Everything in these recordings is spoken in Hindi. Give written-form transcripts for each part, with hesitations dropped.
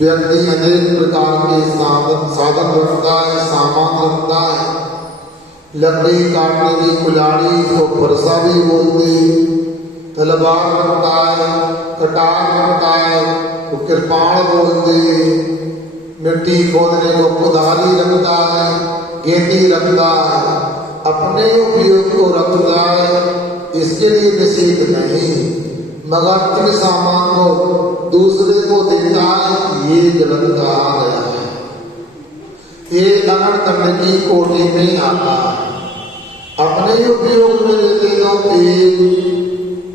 व्यक्ति अनेक प्रकार के साधन रखता है, सामान रखता है। लकड़ी काटने की कुल्हाड़ी को फरसा भी बोलते, तलवार रखता है, कटार रखता है तो कृपाण बोलते, मिट्टी खोदने को कुदाली रखता है, गेती रखता है, अपने उपयोग को रखता है, इसके लिए निषेध नहीं, मगर इन सामान को दूसरे को देता है, ये गलत कहा गया है। ये अनर्थ करने की कोटि में आता है। अपने उपयोग में लेते तो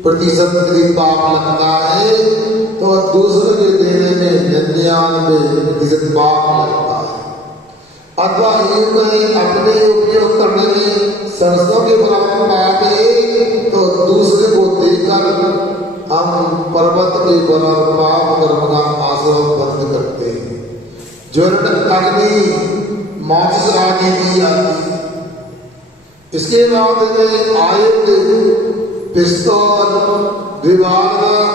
1% पाप लगता है, तो दूसरे के देने में 99% पाप लगता है। अथवा ये अपने उपयोग करने में सरसों के बराबर पाते तो दूसरे को देकर हम पर्वत के बराबर पाप कर्म का आश्रम बंद करते हैं। ज्वलन अग्नि माचिस आदि दी जाती। इसके बाद में आयुध, पिस्तौल, रिवाल्वर,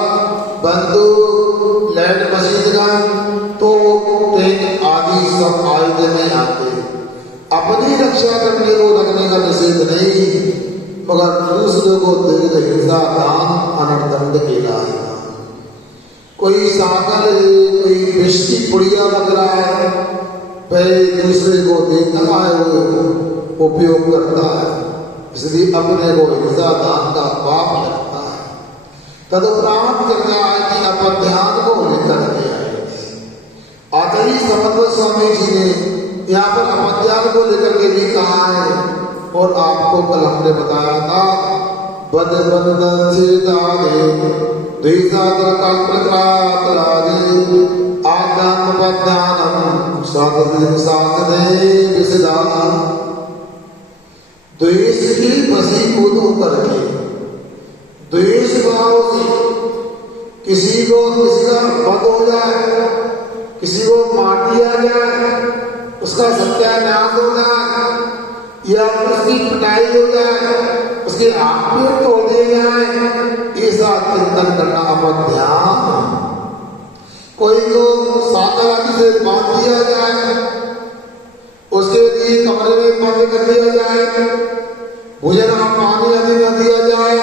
बंदूक, लैंड मशीन गन, तोप, टैंक आदि सब आयुध में आते। अपनी रक्षा करने को रखने का निषेध नहीं, मगर दूसरे को दीर्घ हिंसा दान अनर्दंड कहलाएगा। कोई सागर है, कोई विष की पुड़िया लग रहा है, वह दूसरे को देता है, वो उपयोग करता है, इसलिए अपने को हिंसा दान का पाप लगता है। तदुपरांत चर्चा है कि अपध्यान को लेकर के आए। आता ही समर्थ स्वामी जी ने यहाँ पर अपध्यान को लेकर के भी कहा है, और आपको कल हमने बताया था बद बंधन से दागे द्विसागर कल्पत्रातरागे आत्म पध्यानम साधन साधने विसदाना। द्वेष की बसी कूद करके, द्वेष भाव से किसी का वध हो जाए, किसी को मार दिया जाए, उसका सत्यानाश हो जाए, या उसकी पिटाई हो जाए, उसके हाथ पैर तोड़ दिए जाए, ऐसा चिंतन करना अपध्यान। कोई को साधना से बांध दिया जाए, उसके लिए कमरे में बंद कर दिया जाए, भोजन और पानी आदि न दिया जाए,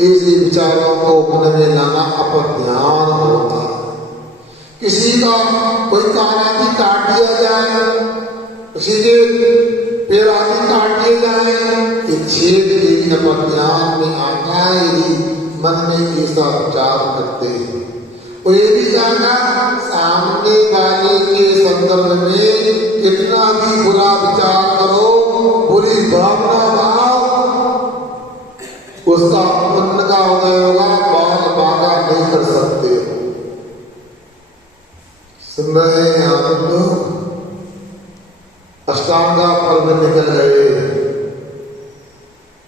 ऐसे विचारों को मन में लाना अपध्यान होता है। किसी का कोई कान आदि काट दिया जाए, किसी के पैर आदि काट दिए जाए, एक छेद के अपध्यान में आता है। मन में ऐसा विचार करते हैं, वो ये भी जानना सामने वाले के संदर्भ में कितना भी बुरा विचार करो, बुरी भावना भाव, उसका पुण्य का उदय होगा, बाल बाका नहीं कर सकते। सुन रहे हैं आप लोग? अष्टांगा पर्व निकल गए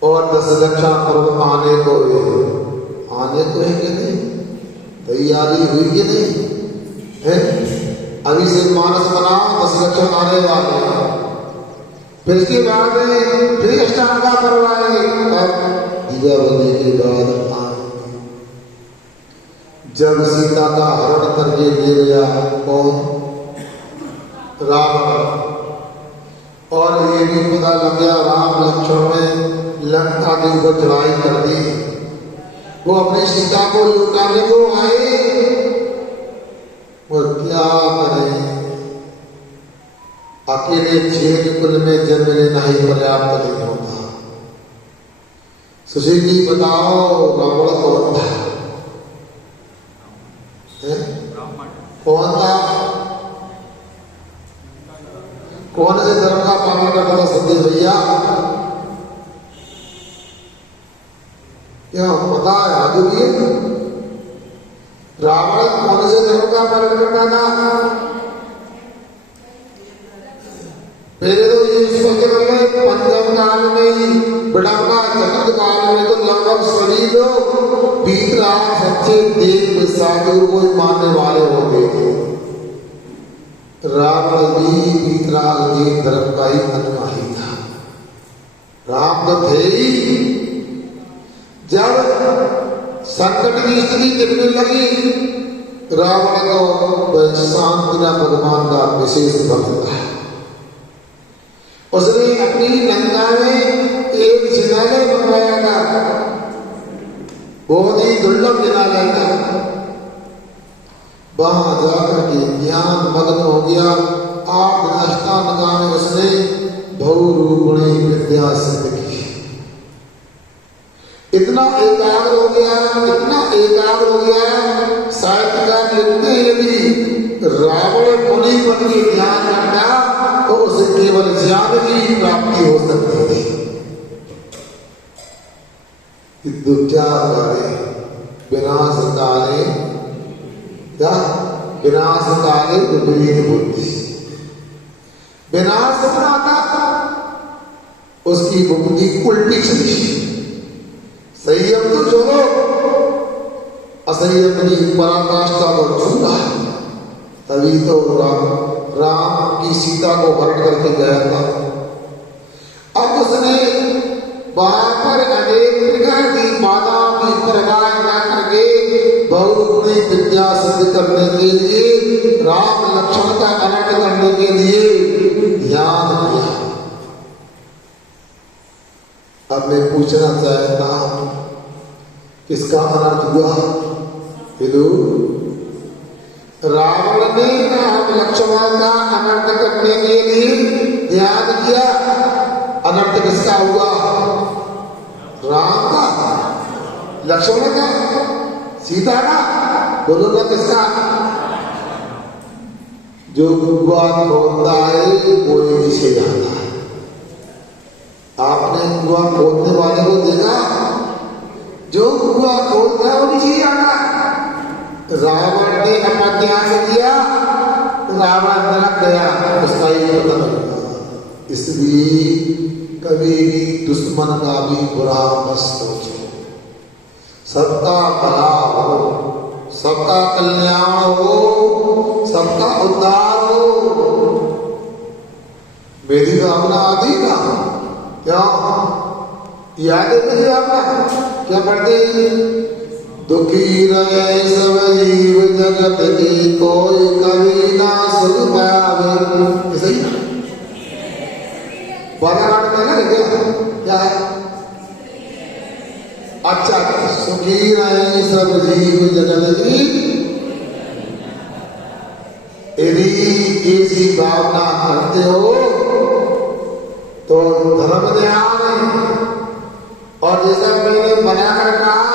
और 10 लक्षा पर्व आने को है कि नहीं? तैयारी हुई कि नहीं है? अभी से मानस बनाओ, 10 लक्षा आने वाले हैं। फिर इसके बाद फिर अष्टांगा पर्व आएंगे, तब दीपावली के बाद आएंगे। जब सीता का हरण करके ले गया कौन? रावण। और ये भी पता लग गया राम लक्ष्मण ने लंका के ऊपर चढ़ाई कर दी, वो अपनी सीता को लुटाने को आए, वो क्या करें? अकेले 6 कुल में जन्म लेना ही पर्याप्त नहीं होता। सुशील जी बताओ, रावण कौन था? कौन था? कौन से धर्म का पालन करता था संदेश भैया? क्या पता है? आगे भी रावण कौन से धर्म का पालन करता था? पहले तो ये सोच रहे पंचम काल में ही बड़ापा, चतुर्थ काल में तो लगभग सभी लोग बीतराग सच्चे देव साधु को मानने वाले हो गए थे। रावण भी बीतराग देव धर्म का ही अनुयायी था। राम तो थे ही। जब संकट की स्थिति दिखने लगी रावण को शांतिना भगवान का विशेष भक्त था। उसने अपनी लंका में एक जिनालय बनवाया था, बहुत ही दुर्लभ जिनालय था। वहां जाकर के ज्ञान मग्न हो गया। 8 दिन अष्टांगा में उसने बहुरूपिणी विद्या सिद्ध की। इतना एकाग्र हो गया, इतना एकाग्र हो गया, साहित्यकार लिखते हैं यदि रावण मुनि बन के ध्यान करता तो उसे केवल ज्ञान की प्राप्ति हो सकती थी। क्या करे विनाश काले, क्या विनाश काले विपरीत बुद्धि। विनाश बना था, उसकी बुद्धि उल्टी चली। संयम तो छोड़ो, असंयम की पराकाष्ठा को छूटा। तभी तो राम की सीता को हरण करके गया था। अब उसने वहां पर अनेक प्रकार की बाधा की परवाह न करके बहुरूपिणी विद्या सिद्ध करने के लिए, राम लक्ष्मण का अनर्थ करने के लिए ध्यान किया। अब मैं पूछना चाहता हूं, किसका अनर्थ हुआ? हिंदू रावण ने राम लक्ष्मण का अनर्थ करने के लिए ध्यान किया। अनर्थ किसका हुआ? राम का, लक्ष्मण का, सीता का, दोनों का किसका? जो कुआ खोदता है वो नीचे जाता है। आपने कुआ खोदने वाले को देखा? जो कुआ खोदता है वो नीचे जाता है। रावण ने अपना ध्यान दिया, रावण नरक गया, उसका ये पता लगा। इसलिए कभी भी दुश्मन का भी बुरा मत सोचो। सबका भला हो, सबका कल्याण हो, सबका उद्धार हो, मेरी भावना आदि का क्या याद है? मुझे आपका क्या पढ़ते? दुखी रहे सब जीव जगत की, कोई कभी ना सुख पावे। ऐसे ही बाधाघाट में ना क्या है? अच्छा, सुखी रहे सब जीव जगत की, यदि ऐसी भावना करते हो तो धर्म ध्यान है। और जैसा मैंने बना कर कहा,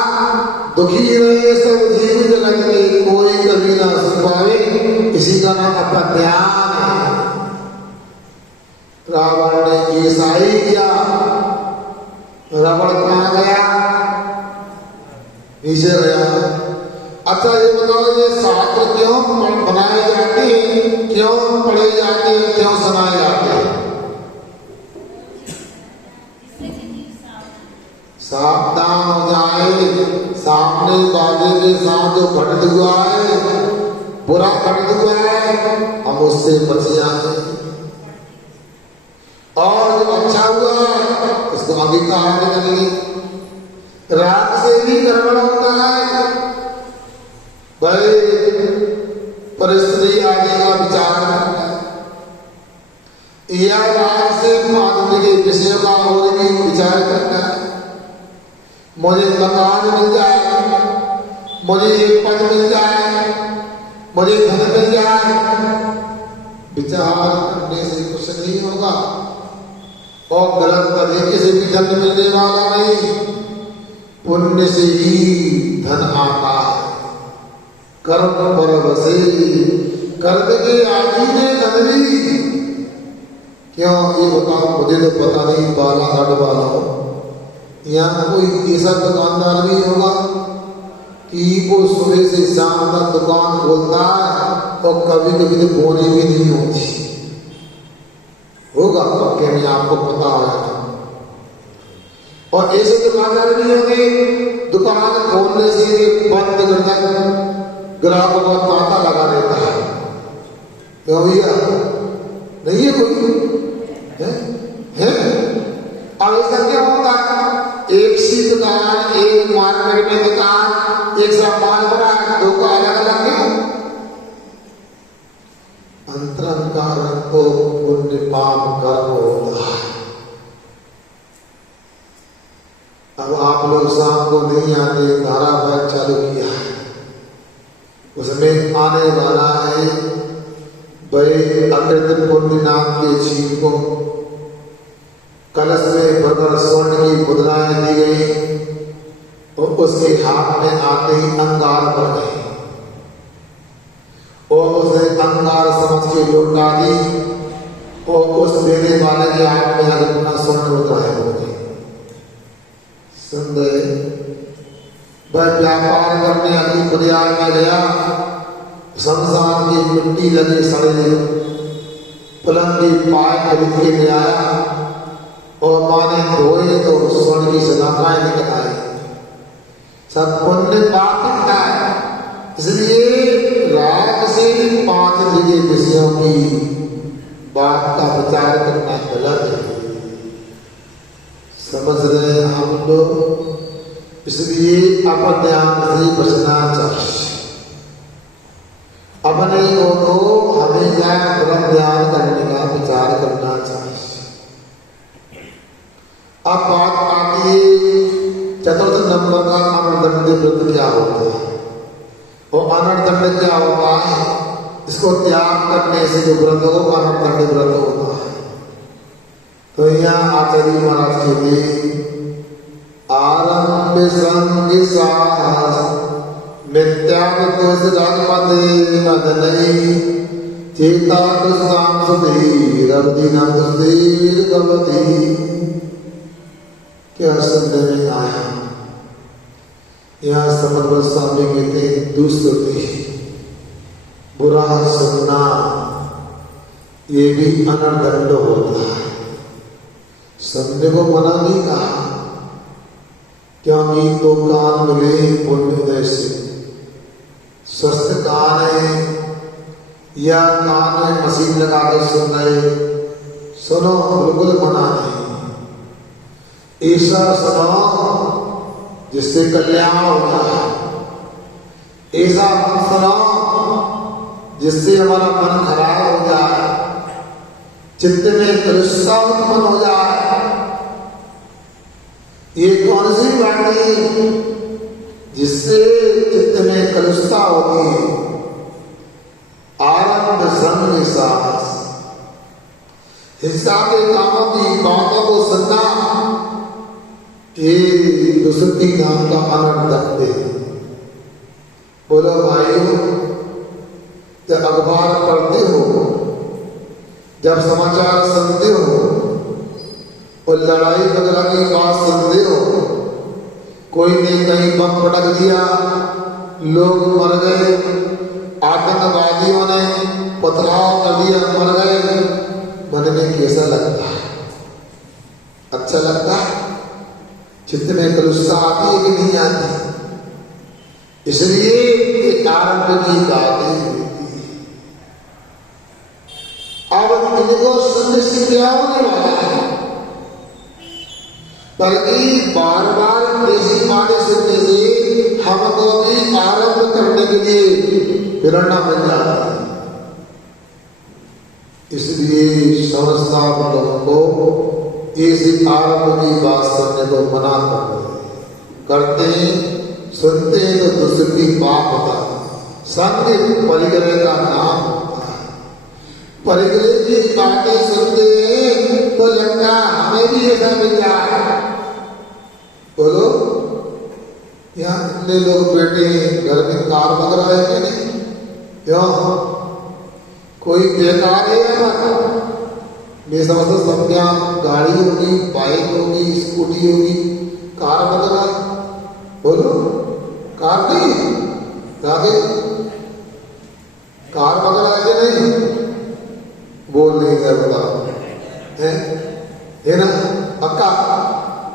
दुखी रहे सब जीव जगत की, कोई कभी ना सुख पावे, इसी का नाम अपना ध्यान है। रावण ने ऐसा ही किया। रावण कहाँ गया? नीचे गया। अच्छा ये बताओ, ये शास्त्र क्यों बनाए जाते हैं, क्यों पढ़े जाते हैं, क्यों सुनाए जाते हैं? सावधान हो जाए, सामने वाले के साथ जो घटित हुआ है, बुरा घटित हुआ है, हम उससे बच जाए। और जो अच्छा हुआ है उसको अंगीकार करेंगे। राग से भी गड़बड़ होता है भाई, परिस्थिति आदि का विचार करना है, या राग से आदमी के विषयों का और भी विचार करना है। मुझे मकान मिल जाए, मुझे एक पद मिल जाए, मुझे धन मिल जाए, विचार करने से कुछ नहीं होगा। और गलत तरीके से भी धन मिलने वाला नहीं, पुण्य से ही धन आता है। कर्म पर बसे, कर्म के आदि ने धन ली। क्यों ये बताओ? मुझे तो पता नहीं, बालाघाट वालों यहाँ कोई ऐसा दुकानदार भी होगा कि वो सुबह से शाम तक दुकान खोलता है और कभी कभी तो बोनी भी नहीं होती होगा, पक्के में आपको पता होगा। और ऐसे दुकानदार भी होंगे, दुकान खोलने से बंद करता ग्राहकों का तांता लगा देता है। क्यों भैया? नहीं है कोई है? अब ऐसा क्या होता है? एक सी दुकान, एक मार्केट में दुकान, एक सामान बना, दो का अलग अलग है। पुण्य पाप कर्म होता है। अब आप लोग शाम को नहीं आते, धारावाहिक चालू किया है, उसमें आने वाला है भाई अकृत पुण्य नाम के जीव को कलश में भरकर स्वर्ण की मुद्राएं दी गई और उसके हाथ में आते ही अंगार भर गए और उसे अंगार समझ के लौटा दी और उस देने वाले के हाथ में आगे अपना स्वर्ण मुद्राएं हो गई। सुंदर वह व्यापार करने अति प्रयाग में गया, शमशान की मिट्टी लगे सड़े पलंग की पाए खरीद के ले आया और माने धोए तो स्वर्ण की सलाखाएं निकल आई। सब पुण्य पाप दिखता है, इसलिए राग से 5 विषयों की बात का विचार करना गलत है। समझ रहे हैं हम लोग, इसलिए अपन ध्यान से बचना चाहिए। अपने को तो हमेशा ब्रह्म ध्यान करने का विचार करना चाहिए। अब बात आती है चतुर्थ नंबर का अनर्दंड व्रत क्या होता है और अनर्दंड क्या होता है, इसको त्याग करने से जो व्रत हो अनर्दंड व्रत होता है। तो यहाँ आचार्य महाराज कहते आरंभ संग साहस मित्याग दोषरागमते मदनई चेता कृष्णाम सुधीर अवधिनाम सुधीर गवती। क्या शब्द में आया, यहाँ समर्थ स्वामी कहते हैं दुष्कृति बुरा सुनना ये भी अनर्दंड होता है। सुनने को मना नहीं कहा, क्योंकि तो कान मिले पुण्य उदय से स्वस्थ कान है या कान में मशीन लगा के सुन रहे, सुनो बिल्कुल मना नहीं। ऐसा सुनो जिससे कल्याण होता है, ऐसा सुनो जिससे हमारा मन खराब हो जाए, चित्त में कलुषता उत्पन्न हो जाए। ये कौन सी बातें जिससे चित्त में कलुषता होती है? आरंभ संग साहस, हिंसा के कामों की बातों को सुनना ये दुष्कृति नाम का अनर्थ है। बोलो भाइयों, जब अखबार पढ़ते हो, जब समाचार सुनते हो और लड़ाई झगड़ा की बात सुनते हो, कोई ने कहीं बम पटक दिया, लोग मर गए, आतंकवादियों ने पथराव कर दिया, मर गए, मन में कैसा लगता है? अच्छा लगता है? चित्त में कलुषता आती है कि नहीं आती? इसलिए आरंभ की बातें अब इनको सुनने से क्या होने वाला है, बल्कि बार बार ऐसी बातें सुनने से हमको भी आरंभ करने के लिए प्रेरणा मिल जाती है। इसलिए समझदार लोगों को ऐसी आरंभ की बात सुनने को मना करते हैं, सुनते हैं तो दुष्कृति पाप होता है। संग परिग्रह का नाम होता है। परिग्रह की बातें सुनते हैं तो लगता हमें भी ऐसा मिल जाए। बोलो, यहाँ इतने लोग बैठे हैं, घर में कार वगैरह है कि नहीं? क्यों कोई बेकार है? हमारा मैं समझता सब क्या गाड़ी होगी, बाइक होगी, स्कूटी होगी, कार वगैरह। बोलो, कार नहीं आगे कार वगैरह है नहीं? बोल नहीं गया, बताओ है ना? पक्का?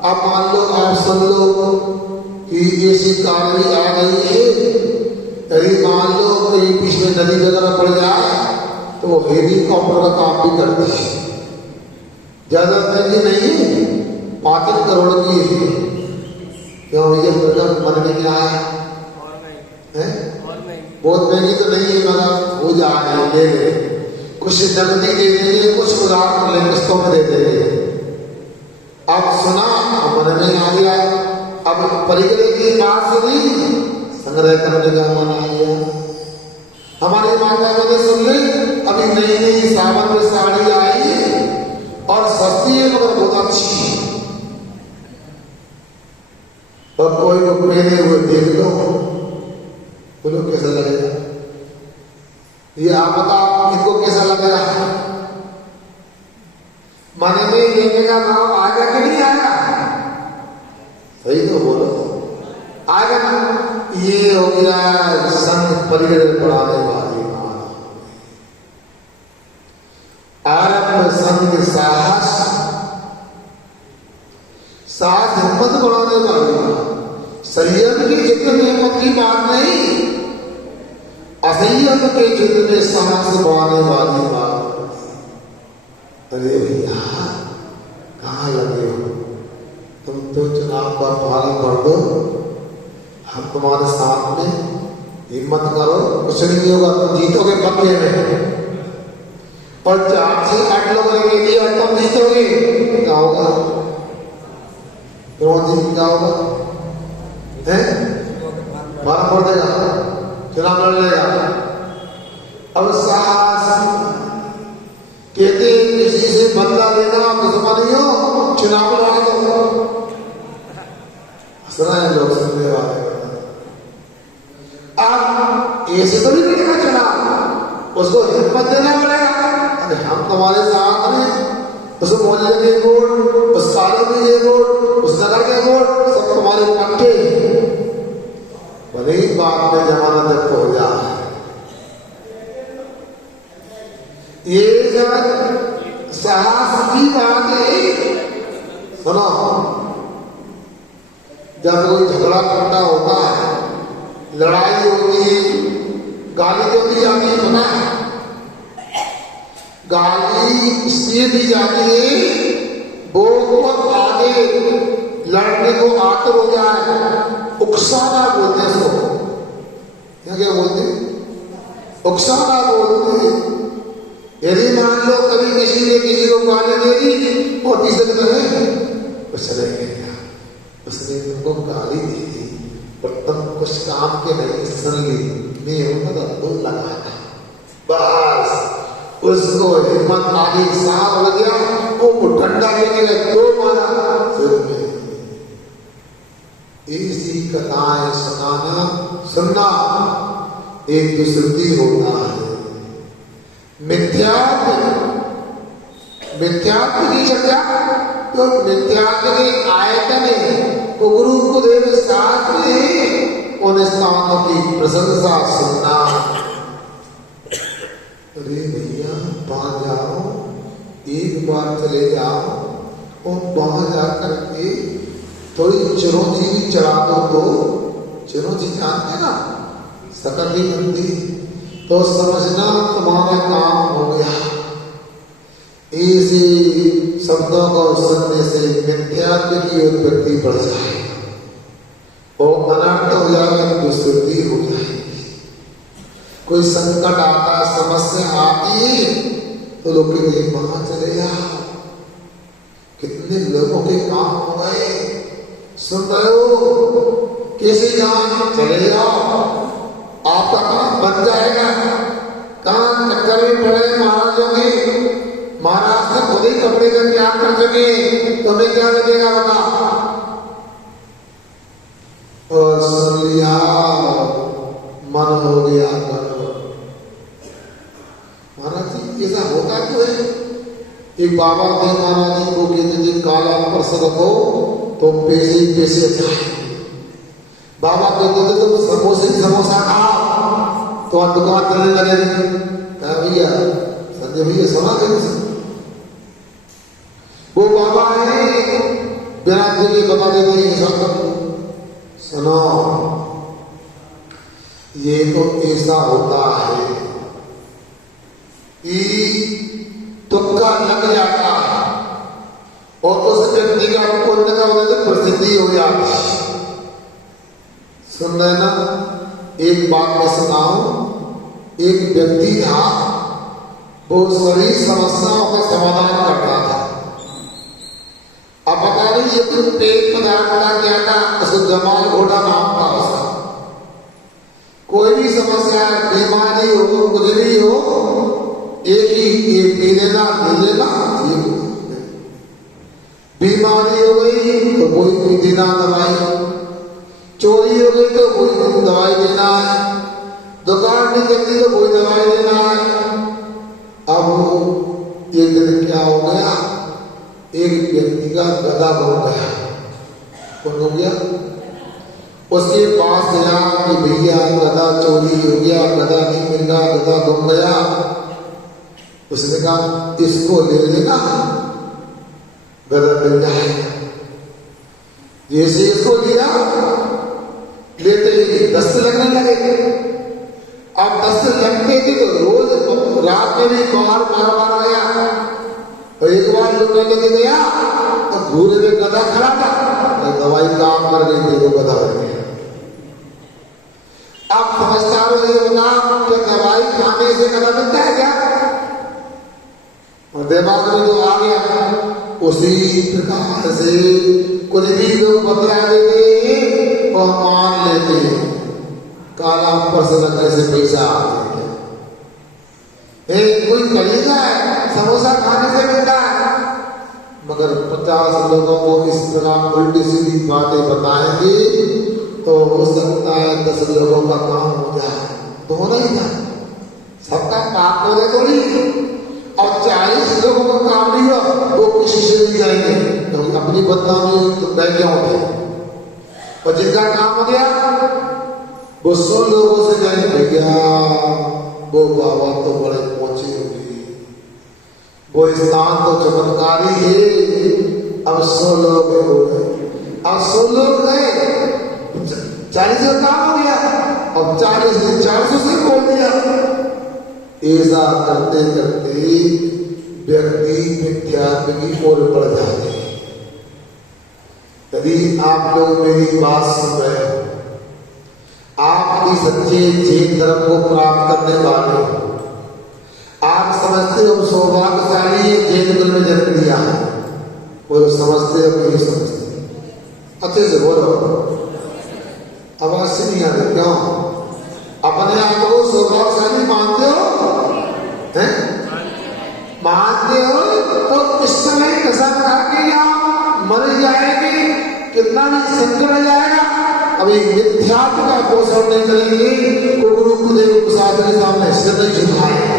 अब मान लो, आप सुन लो कि ऐसी कार भी आ गई है, यदि मान लो कहीं बीच में नदी वगैरह पड़ जाए तो हेलीकॉप्टर का काम भी करती है। ज्यादा महंगी नहीं, 5 करोड़ की है। क्यों ये मन में क्या है? बहुत महंगी तो नहीं है, मगर हो जाए ले ले। कुछ नकदी दे देंगे, कुछ उधार ले किस्तों में दे देंगे। अब सुना मन में आ गया, अब परिग्रह की बात सुनी, संग्रह करने का मन आ गया। हमारी माता ने सुन ली, अभी नई नई सावन में साड़ी आई और सस्ती है मगर बहुत अच्छी, और कोई को पहने हुए देख लो, बोलो कैसा लगेगा? ये आप बताओ इनको कैसा लगेगा? मन में लेने का भाव आएगा कि नहीं आएगा? सही तो बोलो, आएगा ना। ये हो गया संत परिग्रह बढ़ाने वाली बात। आरंभ संग साहस, साहस हिम्मत बढ़ाने वाली बात। संयम की चित्र में हिम्मत की बात नहीं, असंयम के चित्र में साहस बढ़ाने वाली बात। अरे भैया कहाँ लगे हो? तुम तो चुनाव का फॉर्म भर दो, हम तुम्हारे साथ में, हिम्मत करो, कुछ नहीं होगा, तुम जीतोगे पक्के में। और 4 से 8 लोग रहेंगे और तुम जीतोगे, क्या होगा? क्या होगा? मारा पड़ देगा, चुनाव लड़ लेगा। अब साहस कहते किसी से बदला लेना दुश्मनी हो, चुनाव लड़ा दो। हंसना है लोग सुनने वाले। अब ऐसे तो नहीं मिलेगा चुनाव, उसको हिम्मत देना पड़ेगा। अरे हम तुम्हारे साथ में, उस मोहल्ले के वोट, उस कॉलोनी के वोट, उस नगर के वोट, सब तुम्हारे पक्के। भले ही बात में जमाना जब हो जाए, ये जब साहस की बात है। सुनो, जब कोई झगड़ा फट्टा होता है, लड़ाई होती है, गाली तो दी जाती है, सुना है? गाली इसलिए दी जाती है वो आगे लड़ने को आतर हो जाए, उकसाना बोलते हैं उसको। क्या बोलते? उकसाना बोलते हैं। यदि मान लो कभी किसी ने किसी को गाली दे दी और तीसरे दिन उसने तुमको गाली दी थी और तुम कुछ काम के नहीं सुन ली, नहीं तो लगाना, बस उसको हिम्मत आगे साफ हो गया, वो डंडा लेने का दो मारा सिर में। ऐसी कथाएं सुनाना सुनना एक दूसरी होता है। मिथ्यात्व की चर्चा, तो मिथ्यात्व के आयतन तो गुरु को देव शास्त्र उन स्थानों की प्रशंसा सुनना। अरे भैया वहां जाओ, एक बार चले जाओ और वहां जाकर के थोड़ी चिरौंजी भी चढ़ा दो, तो चिरौंजी जानते ना, सकली बंदी, तो समझना तुम्हारा काम हो गया। इसी शब्दों को सुनने से मिथ्यात्व की उत्पत्ति बढ़ जाए और अनर्थ हो जाएगा, दुष्कृति हो जाएगी। कोई संकट आता, समस्या आती है तो लोग कहते वहां चले जाओ, कितने लोगों के काम हो गए, सुन रहे हो? किसी काम चले जाओ, आपका काम बन जाएगा। कहाँ चक्कर में पड़े महाराजों के, महाराज से खुद ही कपड़े का त्याग कर सके, तुम्हें क्या लगेगा बता? और सुन लिया, मन हो गया महाराज जी। ऐसा होता क्यों है? एक बाबा थे महाराज जी को कहते थे काला पर्स रखो तो पैसे पैसे जाए। बाबा कहते थे तुम समोसा खाओ तो आप दुकान चलने लगे। भैया संजय भैया सुना के वो बाबा है बिना दिल्ली बता देते हैं। सुनो, ये तो ऐसा होता है कि तुक्का लग जाता है और उस व्यक्ति का पुण्य का वजह से प्रसिद्धि हो जाती है। सुन रहे ना? एक बात मैं सुनाऊं। एक व्यक्ति था, वो सभी समस्याओं का समाधान करता था। अब पता नहीं ये कुछ पेट पदार्थ का क्या था, उसको जमाल घोड़ा नाम था उसका। कोई भी समस्या है, बीमारी हो, कुछ भी हो, एक ही ये पी लेना, ले लेना, ये बीमारी हो गई तो कोई भी देना दवाई, चोरी हो गई तो कोई दवाई देना है, दुकान नहीं चलती तो कोई दवाई देना है। अब एक दिन क्या हो गया, एक व्यक्ति का गधा बन गया। कौन हो गया? उसके पास गया कि भैया गधा चोरी हो गया, गधा नहीं मिल रहा, गधा गुम गया। उसने कहा इसको ले लेना, गधा मिल जाएगा। जैसे इसको लिया, लेते ही दस्त लगने लगे। अब दस्त लगते थे तो रोज रात में भी बाहर बार बार गया। और एक बार लुटने लगे गया तो घूरे में गधा खड़ा था, दवाई काम कर रही थी, वो गधा हो गया। अब समझदार हो ये बता कि दवाई खाने से गधा मिलता है क्या? और दिमाग में जो आ गया, उसी प्रकार से कुछ भी लोग बतला देते और मान लेते, काला पर्स रखने से पैसा आते। कोई कलेजा है, समोसा खाने से मिलता है, मगर 50 लोगों को इस प्रकार उल्टी सीधी बातें बताएंगे तो हो सकता है 10 लोगों का काम हो जाए। तो होना ही था, सबका काम हो रहे थोड़ी। और 40 लोगों का काम नहीं हो, वो किसी से नहीं जाएंगे, क्योंकि अपनी बदनामी तो बैठे होते। और जिनका काम हो गया वो 100 लोगों से जाएंगे, भैया वो बाबा तो बड़े पहुंचे होंगे, वो स्थान तो चमत्कारी है। अब 100 लोग हो गए, अब 100 लोग गए, 40 का काम हो गया, अब 40 ने 400 से बोल दिया। ऐसा करते करते व्यक्ति मिथ्यात्व की ओर बढ़ जाते हैं। यदि आप लोग मेरी बात सुन रहे हो, आपकी सच्चे जैन धर्म को प्राप्त करने वाले हो, आप समझते हो सौभाग्यशाली है जैन कुल में जन्म लिया है, वो समझते हो नहीं समझते? अच्छे से बोलो, आवाज से नहीं आती क्यों? अपने आप को सौभाग्यशाली मानते हो? हैं? मानते हो तो इस समय नशा खा के या मर जाएंगे, कितना भी संकट आ जाएगा। अभी मिथ्यात्व का पोषण नहीं करेंगे तो गुरु गुरुदेव प्रसाद के सामने सिर नहीं झुकाएंगे।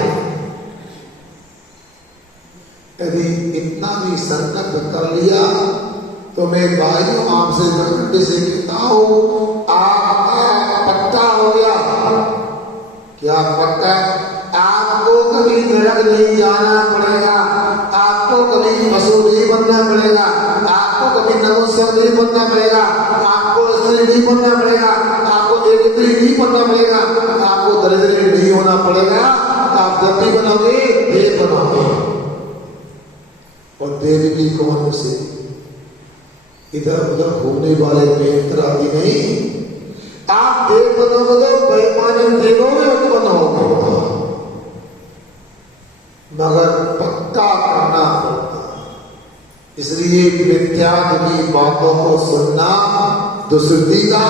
यदि इतना भी संकल्प कर लिया तो मैं भाइयों आपसे प्रकृति से कहता हूं, आपका पक्का हो गया। क्या पक्का? आपको कभी नरक नहीं जाना पड़ेगा, आपको कभी पशु नहीं बनना पड़ेगा, आपको कभी नपुंसक नहीं बनना पड़ेगा, आपको स्त्री नहीं बनना पड़ेगा, आपको एक नहीं बनना पड़ेगा, आपको दरिद्र नहीं होना पड़ेगा। आप जब भी बनोगे देव बनोगे। और देव की कौन से इधर उधर घूमने वाले मित्र आदि नहीं। आप देव बनोगे तो बेईमानी देवों में उत्पन्न होगा, मगर पक्का करना पड़ता। इसलिए मिथ्यात्व की बातों को सुनना दुष्टि का,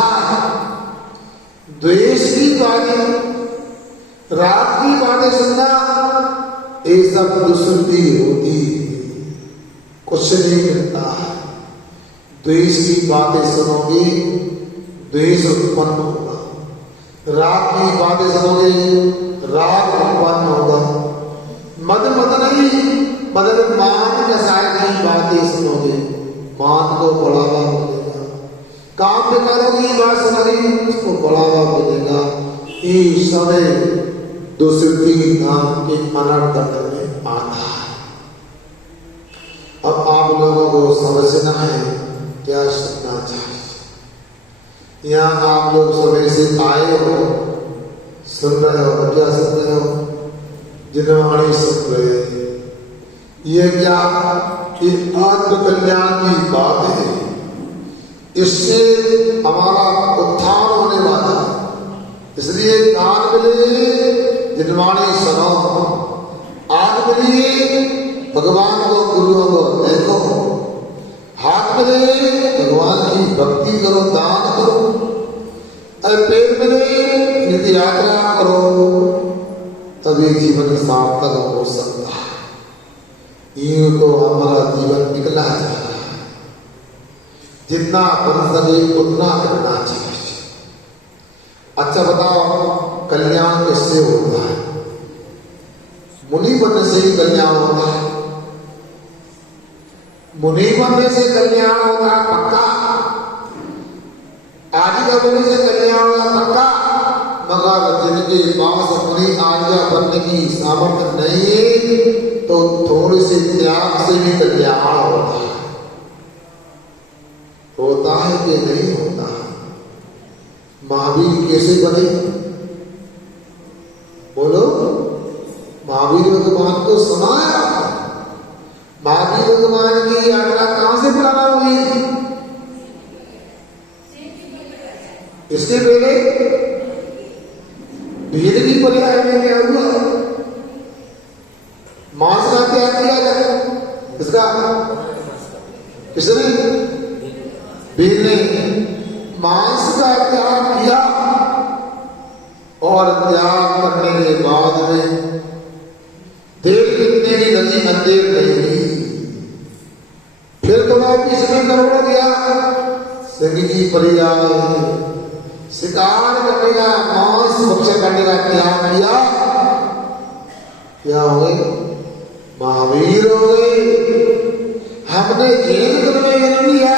द्वेष की बातें, रात की बातें सुनना, ये सब दुष्टि होती, कुछ नहीं मिलता है। द्वेष की बातें सुनोगे, द्वेष उत्पन्न होगा। राग की बातें सुनोगे, राग उत्पन्न होगा। मद नहीं, मदन मान रसाय की बातें सुनोगे, मान को बढ़ावा मिलेगा। काम विकारों की बात सुनोगे, उसको बढ़ावा मिलेगा। ये समय दूसरी नाम के अनर्थ में आना है। अब आप लोगों को समझना है क्या सुनना चाहिए। यहाँ आप लोग समय से आए हो, सुन रहे हो, क्या सुन रहे हो? जिनवाणी सुन रहे हैं। ये क्या? ये आत्म कल्याण की बात है, इससे हमारा उत्थान होने वाला है। इसलिए कान मिले जिनवाणी सुनो, आग हाथ मिलिए भगवान को, गुरुओं को देखो, हाथ मिले भगवान की भक्ति करो, दान करो, अरे पेट मिले तीर्थ यात्रा करो, तभी जीवन सार्थक हो सकता है। यूं तो हमारा जीवन निकला जा रहा है, जितना बन सके उतना करना चाहिए। अच्छा बताओ कल्याण किससे होता है? मुनि बनने से ही कल्याण होता है, मुनि बनने से कल्याण होगा पक्का, आजीजा बनने से कल्याण होगा पक्का, मगर जिनके पास मुनि आजीजा बनने की सामर्थ्य नहीं है तो थोड़ी सी त्याग से भी कल्याण होता है। होता है कि नहीं होता? महावीर कैसे बने? बोलो, महावीर भगवान को समाया, महावीर भगवान की यात्रा कहां से प्रारंभ हुई? इसके पहले वेद की पर्याय में क्या हुआ? मांस का त्याग किया जाए, इसका किसने? वेद ने मांस का त्याग किया, और त्याग करने के बाद में देख कितने की नदी अंधेर नहीं, फिर तो मैं इसमें करोड़ गया सिंह की पर्याय, शिकार करने का, मांस भक्षण करने का त्याग किया, क्या हो गए? महावीर हो गए। हमने जैन धर्म में जन्म लिया,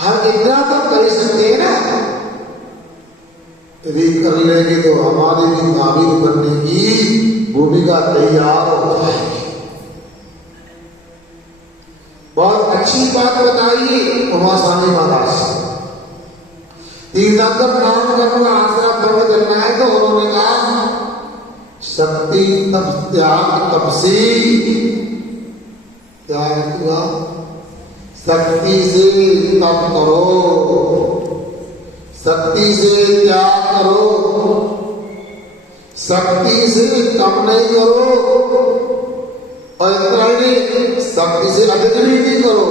हम इतना तो कर सकते हैं ना, यदि कर लेंगे तो हमारे भी महावीर बनने की भूमिका तैयार हो जाएगी। बहुत अच्छी बात बताइए उमा स्वामी महाराज, तीर्थंकर नाम करना आसरा धर्म करना है, तो उन्होंने कहा शक्ति तप त्याग तपसी, त्याग हुआ, शक्ति से तप करो, शक्ति से त्याग करो, शक्ति से कम नहीं करो, और इतना ही नहीं, शक्ति से अधिक भी नहीं करो,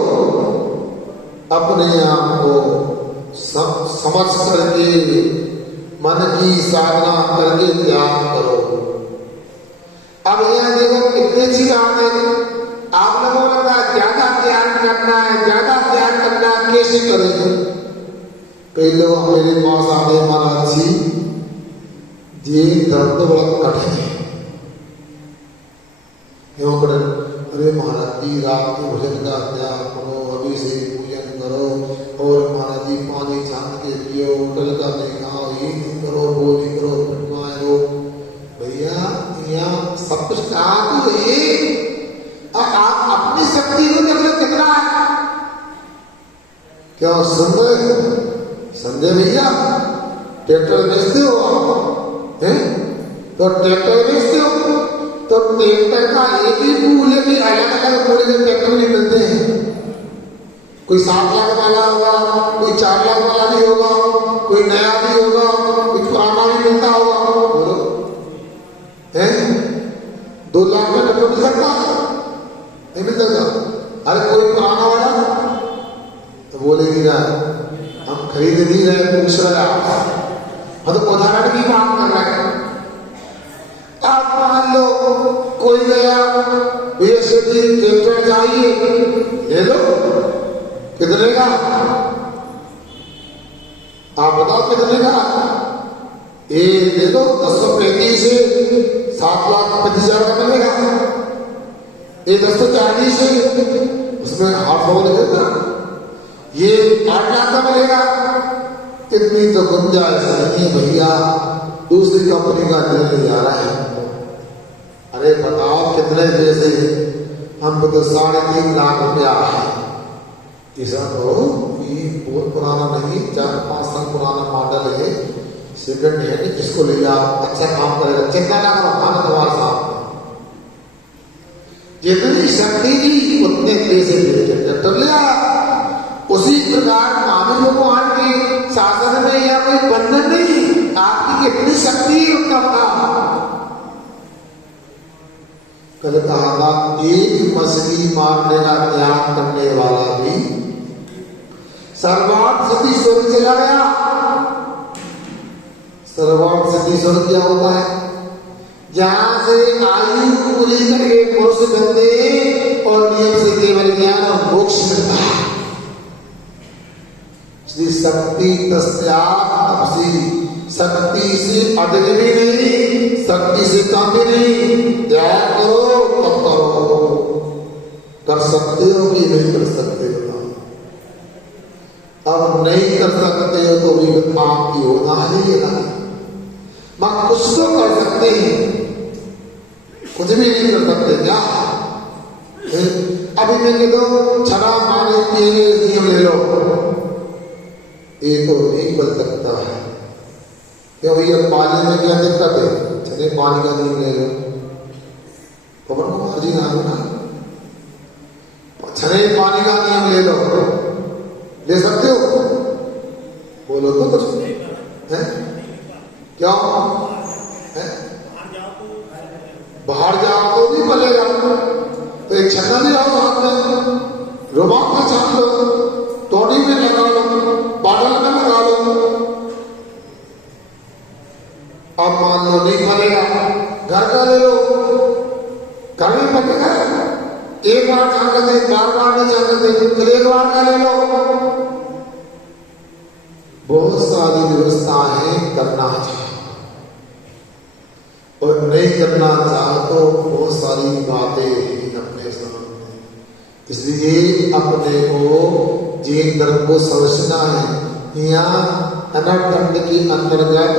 अपने आप को समझ करके मन की साधना करके त्याग करो। अब यह देखो कितनी चीज आने, आप लोगों को लगता है ज्यादा त्याग करना है, ज्यादा त्याग करना कैसे करेंगे? कई लोग मेरे पास आते महाराज जी, ये दर्द बड़ा कठिन है, क्यों कठिन? अरे महाराज जी रात के भोजन का त्याग करो, अभी से पूजन करो, और महाराज जी पानी छान के पियो, होटल का नहीं खाओ, ये नहीं करो, वो नहीं करो, फटवाए लो। भैया यहाँ सब कुछ कहा तो है, आप अपनी शक्ति को देख लो कितना है। क्या संजय भैया ट्रैक्टर बेचते हो आप, हैं? तो ट्रैक्टर बेचते हो तो ट्रैक्टर का एक ही पूल है कि अलग अलग पूरे के ट्रैक्टर नहीं मिलते हैं। कोई 7 लाख वाला होगा, कोई 4 लाख वाला भी होगा, कोई नया भी होगा, कोई पुराना भी मिलता होगा, बोलो हैं? 2 लाख में ट्रैक्टर मिल सकता नहीं मिल सकता? अरे कोई पुराना वाला तो बोलेगी ना हम खरीद नहीं रहे, पूछ रहे आप, तो उदाहरण की बात कर रहे हैं। आप मान लो कोई गया, भैया ट्रैक्टर चाहिए, ले लो, कितने का? आप बताओ कितने का? ये ले लो 1035 से 7,35,000 का मिलेगा, ये 1040 से उसमें 800 लगेगा, ये 8 लाख का मिलेगा। इतनी तो गुंजाइश नहीं भैया, दूसरी कंपनी का लेने जा रहा है। अरे बताओ कितने पैसे? हम तो 3.5 लाख रुपया है। ऐसा तो ये बहुत पुराना नहीं, 4-5 साल पुराना मॉडल है, सेकंड हैंड, इसको ले जाओ, अच्छा काम करेगा, चिंता ना करो, हम तुम्हारे साथ। जितनी शक्ति की उतने पैसे लेके ट्रैक्टर ले आया। उसी प्रकार मानव भगवान के शासन में या कोई बंधन नहीं, आपकी कितनी शक्ति है उतना बता। कल कहा था एक मछली मारने का त्याग करने वाला भी सर्वार्थ सिद्धि स्वर्ग चला गया। सर्वार्थ सिद्धि स्वर्ग क्या होता है? जहां से आयु पूरी करके पुरुष बनते और नियम से केवल ज्ञान और मोक्ष मिलता है। श्री शक्ति तस्यासी, शक्ति से अधिक भी नहीं, शक्ति से कम भी नहीं। त्याग करो तब करो, कर सकते हो कि नहीं कर सकते हो? अब नहीं कर सकते हो तो भी आपकी होना ही है। मैं कुछ तो कर सकते हैं, कुछ भी नहीं कर सकते क्या? अभी मैं कह दो शराब पानी पिएंगे नियम ले लो, ये तो नहीं बन सकता है। क्यों भैया पानी में क्या दिक्कत है? चले पानी का नियम ले लो। पवन कुमार जी नाम ना, छने पानी का नियम ले लो, ले सकते हो? बोलो तो कुछ है क्या है? बाहर जाओ तो नहीं पलेगा, तो एक छन्ना ले आओ साथ में, रुमाल में छाप लो, टोनी में लगा लो, बाटल में लगा लो। अब मान लो नहीं पलेगा, घर का ले लो, घर में पलेगा। एक बार छाप दे, बार बार नहीं छाप दे, फिर एक बार का ले लो। बहुत सारी व्यवस्थाएं करना चाहिए और नहीं करना चाहो तो बहुत सारी बातें अपने सामने। इसलिए अपने को जैन धर्म को समझना है। यहाँ अनाखंड के अंतर्गत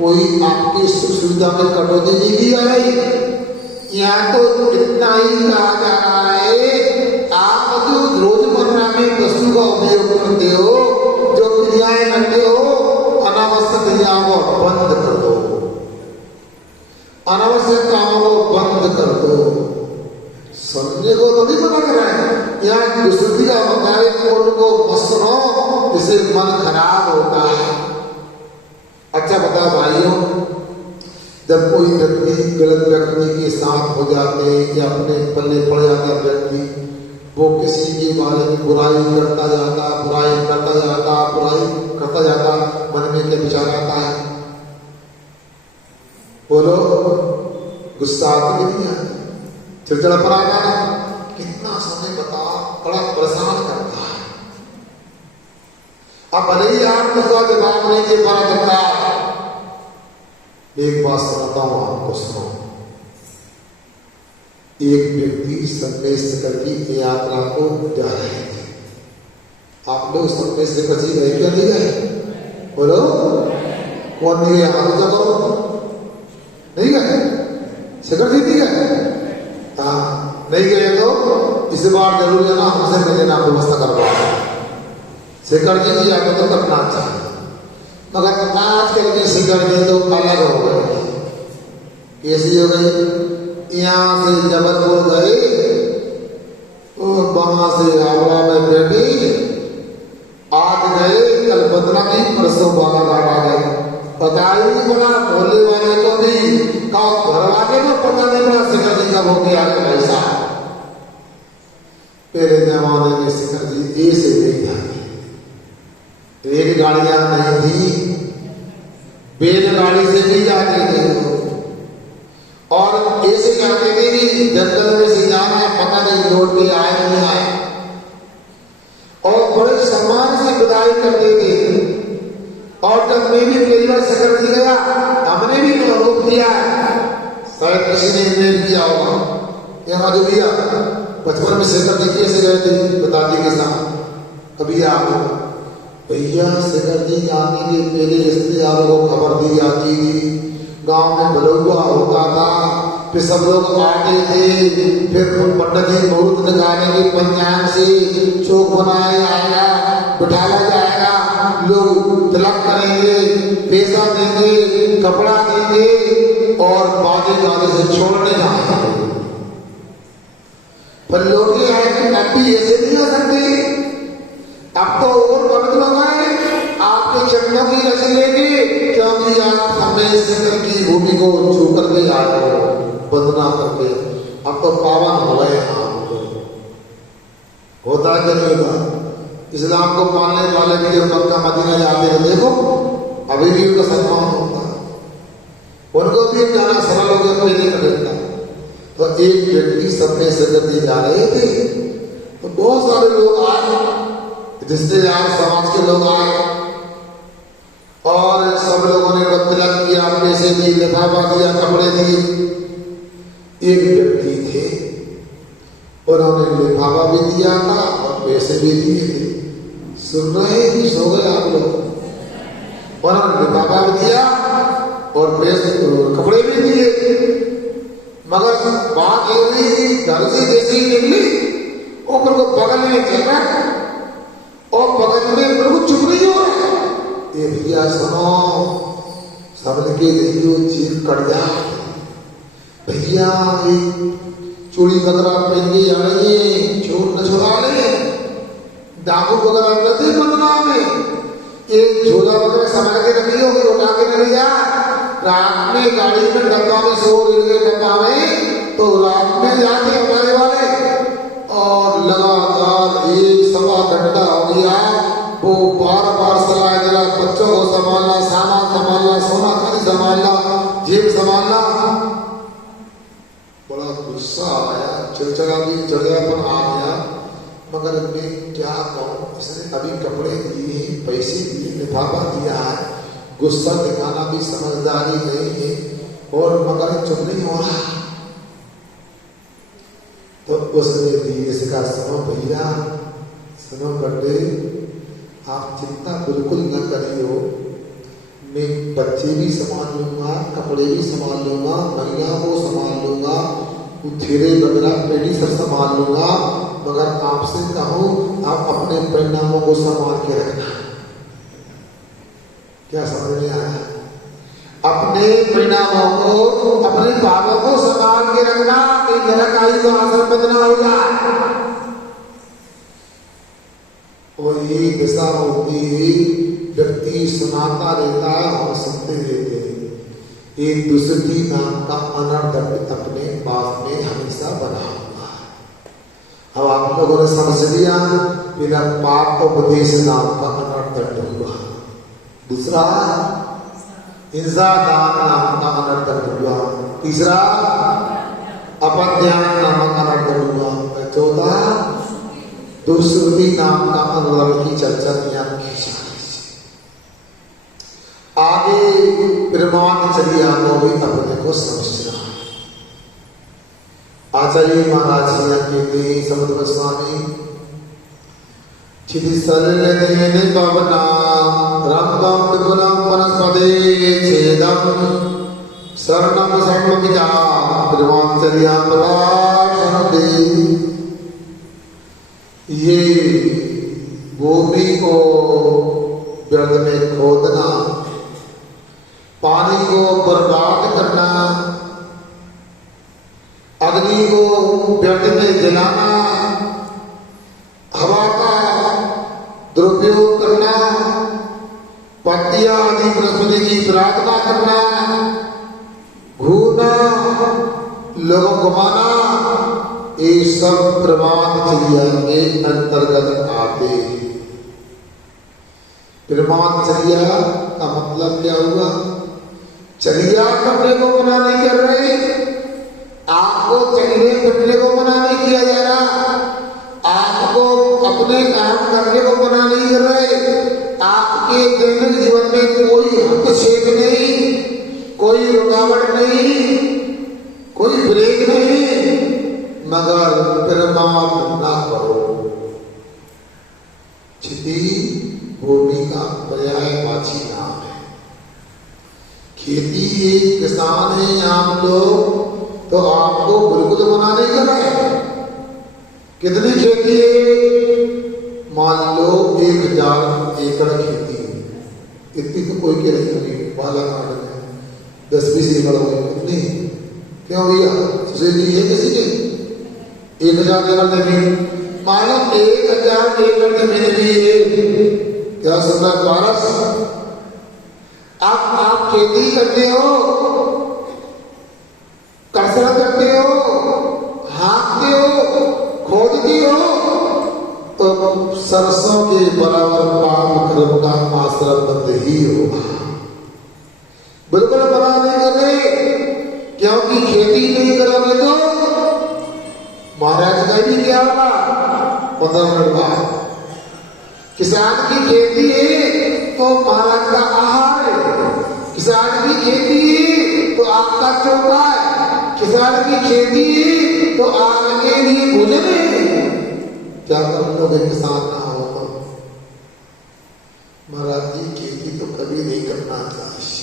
कोई आपकी सुख सुविधा में कटौती नहीं की जा रही। यहाँ तो इतना ही कहा जा रहा है, आप जो रोजमर्रा में वस्तु का उपयोग करते हो, जो क्रियाएं करते हो, अनावश्यक क्रियाओं को बंद कर दो, अनावश्यक कामों को बंद कर दो। सुनने को तो नहीं पता कर रहा है। यहाँ दुष्टि का मुताबिक उनको मत सुनो, इससे मन खराब होता है। अच्छा बता भाइयों, जब कोई व्यक्ति गलत व्यक्ति के साथ हो जाते या अपने पल्ले पड़ जाता व्यक्ति, वो किसी के बारे में बुराई करता जाता, बुराई करता जाता, बुराई करता जाता, मन में क्या विचार आता है? बोलो, गुस्सा आती नहीं आती? चिड़चिड़ापन आता है? कितना समय बता बड़ा परेशान करता है। अब भले ही आप जवाब नहीं दे पा सकता, एक बात सुनाता हूं आपको, सुनो। एक व्यक्ति संदेश की यात्रा को जा रहे थे। आप लोग संदेश कची गए क्या? नहीं गए? बोलो, कौन नहीं गया? हाथ ऊंचा करो। नहीं गए? शिखर जी नहीं गए? हाँ, नहीं गए तो इस बार जरूर जाना, हमसे मिलने ना व्यवस्था करवा। शिखर जी की यात्रा तो करना चाहिए, मगर आजकल की शिखर जी तो अलग हो गए। कैसी हो गई? यहाँ से जबलपुर गए और वहां से हावड़ा में बैठे, आज गए, कल बदला की, परसों बालाघाट आ गए। पता ही नहीं पड़ा, बोलने वाले को भी कहा, घर वाले को पता नहीं पड़ा शिखर जी कब हो गया ऐसा। पहले जमाने में शिखर जी ऐसे नहीं जाते, रेलगाड़ियां नहीं थी, बैलगाड़ी से भी जाते थे और ऐसे जाते थे कि जंगल में से जाना है, पता नहीं लौट के आए नहीं आए, और बड़े सम्मान से विदाई करते थे। और जब मैं भी पहली बार शिखर जी गया, हमने भी अनुभव किया, शायद किसी ने इन्हें किया होगा। यहाँ जो भैया बचपन में शिखर जी कैसे गए थे दादी के साथ, कभी आप भैया शिखर जी जाने के पहले रिश्तेदारों को खबर दी जाती थी, गांव में बलौआ होता था, फिर सब लोग आते थे, फिर पंडित जी मुहूर्त निकालेंगे, पंचांग से चौक बनाया जाएगा, बिठाया जाएगा, लोग तिलक करेंगे, पैसा देंगे, कपड़ा देंगे और बाजे गाने से छोड़ने जाएंगे। पर लोग ये है कि अब भी ऐसे नहीं हो सकते, अब तो और बदल गए, आपके चरणों की रज लेंगे, क्योंकि आप हमें शिखर की भूमि को छू करके आए हो, वंदना करके। अब तो पावन हो गए हम लोग। होता है कि नहीं होता? इस्लाम को पालने वाले भी जो मक्का मदीना जाते हैं, देखो अभी भी उनका सम्मान होता है, उनको भी जाना सरल हो गया, पहले कर लेता। तो एक व्यक्ति सपने से गति जा रहे थे, तो बहुत सारे लोग आए, रिश्तेदार समाज के लोग आए और सब लोगों ने तिलक किया, पैसे दिए, लिफाफा दिया, कपड़े दिए। एक व्यक्ति थे, उन्होंने लिफाफा भी दिया था और पैसे भी दिए थे। सुन रहे हैं कि सो गए आप लोग? उन्होंने लिफाफा भी दिया और पैसे कपड़े भी दिए, मगर बात ये हुई कि घर से जैसे ही निकली वो बिल्कुल बगल में चल रहा है और बगल में बिल्कुल चुप नहीं हो रहा है। ये भैया सुनो, सबने के देखियो चीख कट जा भैया, चूड़ी वगैरह पहन के जा रही है, चोर न छुड़ा ले, डाकू वगैरह रहते बदनाम में, एक झोला वगैरह संभाल के रखी होगी, उठा के नहीं जा। रात में गाड़ी में डब्बा में सो गए, डब्बा में तो रात में जाके हमारे वाले और लगातार 1-1.25 हो गया। वो बार बार सलाह दे रहा, बच्चों को संभालना, सामान संभालना, सोना चांदी संभालना, जेब संभालना। बड़ा गुस्सा आया, चिड़चिड़ा भी चिड़चिड़ापन आ गया, मगर मैं क्या कहूँ, इसने अभी कपड़े दिए, पैसे दिए, लिफाफा दिया है, गुस्सा दिखाना भी समझदारी नहीं है और मगर चुप नहीं हो रहा। तो उसने धीरे से कहा, सुनो भैया, सुनो बड़े, आप चिंता बिल्कुल न करियो, मैं बच्चे भी संभाल लूंगा, कपड़े भी संभाल लूंगा, महिला को संभाल लूंगा, थेरे वगैरह पेड़ी सब संभाल लूंगा, मगर आपसे कहूं आप अपने परिणामों को संभाल के रखना। क्या समझ में आया? अपने परिणामों को, अपने भावों को संभाल के रखना, कि नरक आई तो आश्रम बदना हो जाए। वही दिशा होती है, व्यक्ति सुनाता रहता है और सुनते रहते हैं। एक दूसरी नाम का अनर्थ अपने पास में हमेशा बना हुआ है। अब आप लोगों ने समझ लिया, बिना पाप उपदेश नाम का अनर्थ हुआ। दूसरा हिंसा दान नाम का अनर्थ हुआ। तीसरा अपध्यान नामक अनर्थ हुआ। चौथा दुष्कृति नाम का अनर्थ की चर्चा किया। आगे प्रमाण चली आगे भी अपने को समझना। आचार्य महाराज जी कहते समुद्र गोस्वामी, चिति सलिले पवना रंगम त्रिपुरम वनस्पते छेदम शरणम सर्वविदा प्रमाण चली आगे। ये भूमि को व्यर्थ में खोदना, पानी को बर्बाद करना, अग्नि को व्यर्थ में जलाना, हवा का दुरुपयोग करना, पत्तियां आदि बृहस्पति की प्रार्थना करना, घूमना, लोगों को माना, ये सब प्रमाद चर्या के अंतर्गत आते हैं। प्रमाद चर्या का मतलब क्या हुआ? चर्या करने को मना नहीं कर रहे, आपको चलने फिरने को मना नहीं किया जा रहा, आपको अपने काम करने को मना नहीं कर रहे, आपके दैनिक जीवन में कोई हस्तक्षेप नहीं, कोई रुकावट नहीं, कोई ब्रेक नहीं, मगर प्रमाद ना करो। क्षिति भूमि का पर्यायवाची नाम है। खेती एक किसान है आप लोग, तो आपको बिल्कुल मना नहीं कर रहे। कितनी खेती है? मान लो 1000 एकड़ खेती है, इतनी तो कोई के नहीं होगी बालाघाट में, 10-20 एकड़ हो इतनी क्यों भैया? सोसाइटी है किसी के 1000 एकड़ जमीन, मान लो 1000 एकड़ जमीन भी है, क्या सुन रहा पारस? आप खेती करते हो, कसरत करते हो हाँकते हो, खोदती हो, तो सरसों के बराबर पाप कर्म का आश्रम बंद ही होगा। बिल्कुल मना नहीं कर रहे, क्योंकि खेती नहीं करोगे तो महाराज का भी क्या होगा 15 मिनट बाद। किसान की खेती है तो महाराज का आहार है, किसान की खेती है तो आपका चौका है, किसान की खेती है तो आपके लिए भोजन है। क्या कर लोगे किसान ना हो तो? महाराज जी खेती तो कभी नहीं करना चाहिए,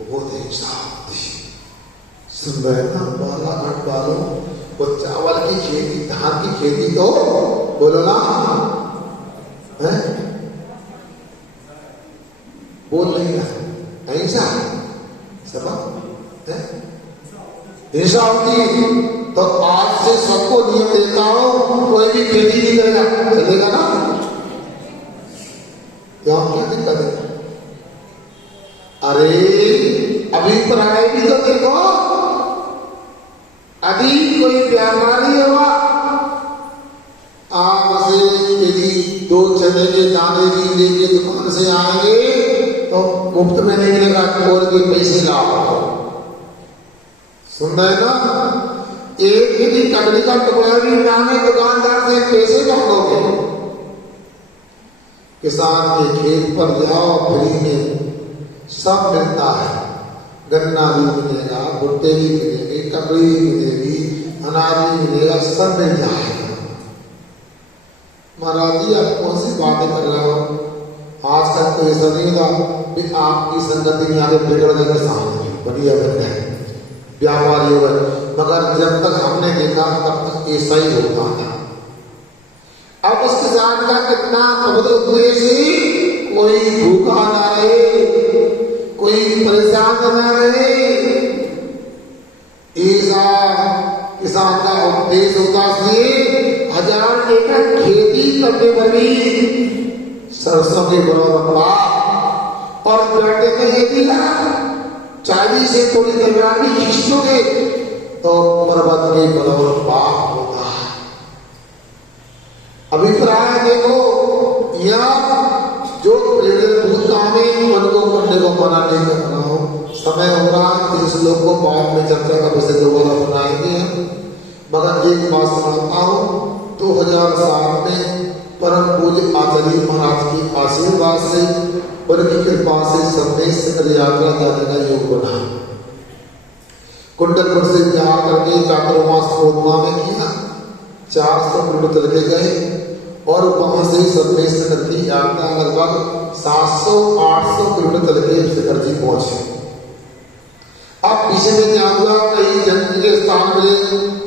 बहुत हिंसा होती है। सुन रहे ना बालाघाट वालों, वो चावल की खेती, धान की खेती तो बोलो ना है, बोल नहीं रहा, हिंसा सब है, हिंसा होती है। तो आज से सबको नियम देता हो, कोई भी खेती नहीं करेगा, चलेगा ना? क्या दिक्कत है? अरे अभिप्राय भी तो देखो, अभी कोई व्यापारी होगा, आप से यदि 2 चने के दाने भी लेके दुकान से आएंगे तो मुफ्त में नहीं मिलेगा, और के पैसे लाओ। सुन रहे ना? एक यदि ककड़ी का टुकड़ा भी मांगे दुकानदार से, पैसे मांगोगे। किसान के खेत पर जाओ, फ्री में सब मिलता है, गन्ना भी मिलेगा, भुट्टे भी मिलेंगे, ककड़ी भी मिलेगी, अनाज भी मिलेगा, सब मिल जाएगा। महाराज जी आप कौन सी बातें कर रहे हो? आजकल तो ऐसा नहीं होता कि आपकी संगति में आगे बिगड़ गए किसान बढ़िया बन गए व्यापारी हो गए, मगर जब तक हमने देखा तब तक ऐसा ही होता था। अब उस किसान का कितना प्रबुद्ध उद्देश्य, कोई भूखा ना रहे, कोई परेशान ना रहे, ऐसा किसान का उद्देश्य होता है। 1000 एकड़ खेती करने पर भी सरसों के बराबर पाप, और बेटे ने ये दिया 40 से थोड़ी तलवार भी खींचोगे तो पर्वत के बराबर पाप होगा। अभिप्राय देखो, या जो प्रेरित काम है उनको करने को मना नहीं कर रहा हूँ। समय हो रहा है, इस लोग को बाद में चर्चा का विषय दोबारा बनाएंगे, मगर एक बात सुनाता हूँ। 2007 में परम पूज्य आचार्य महाराज की आशीर्वाद से, उनकी कृपा से संदेश शिखर यात्रा जाने का योग बना। कुंडलपुर से जा करके चातुर्मास पूर्णिमा में किया, 400 किलोमीटर चल के गए, और वहां से संदेश शिखर की यात्रा लगभग 700-800 किलोमीटर चल के शिखर जी पहुंचे। अब पीछे में क्या हुआ, कई जंगल के स्थान मिले,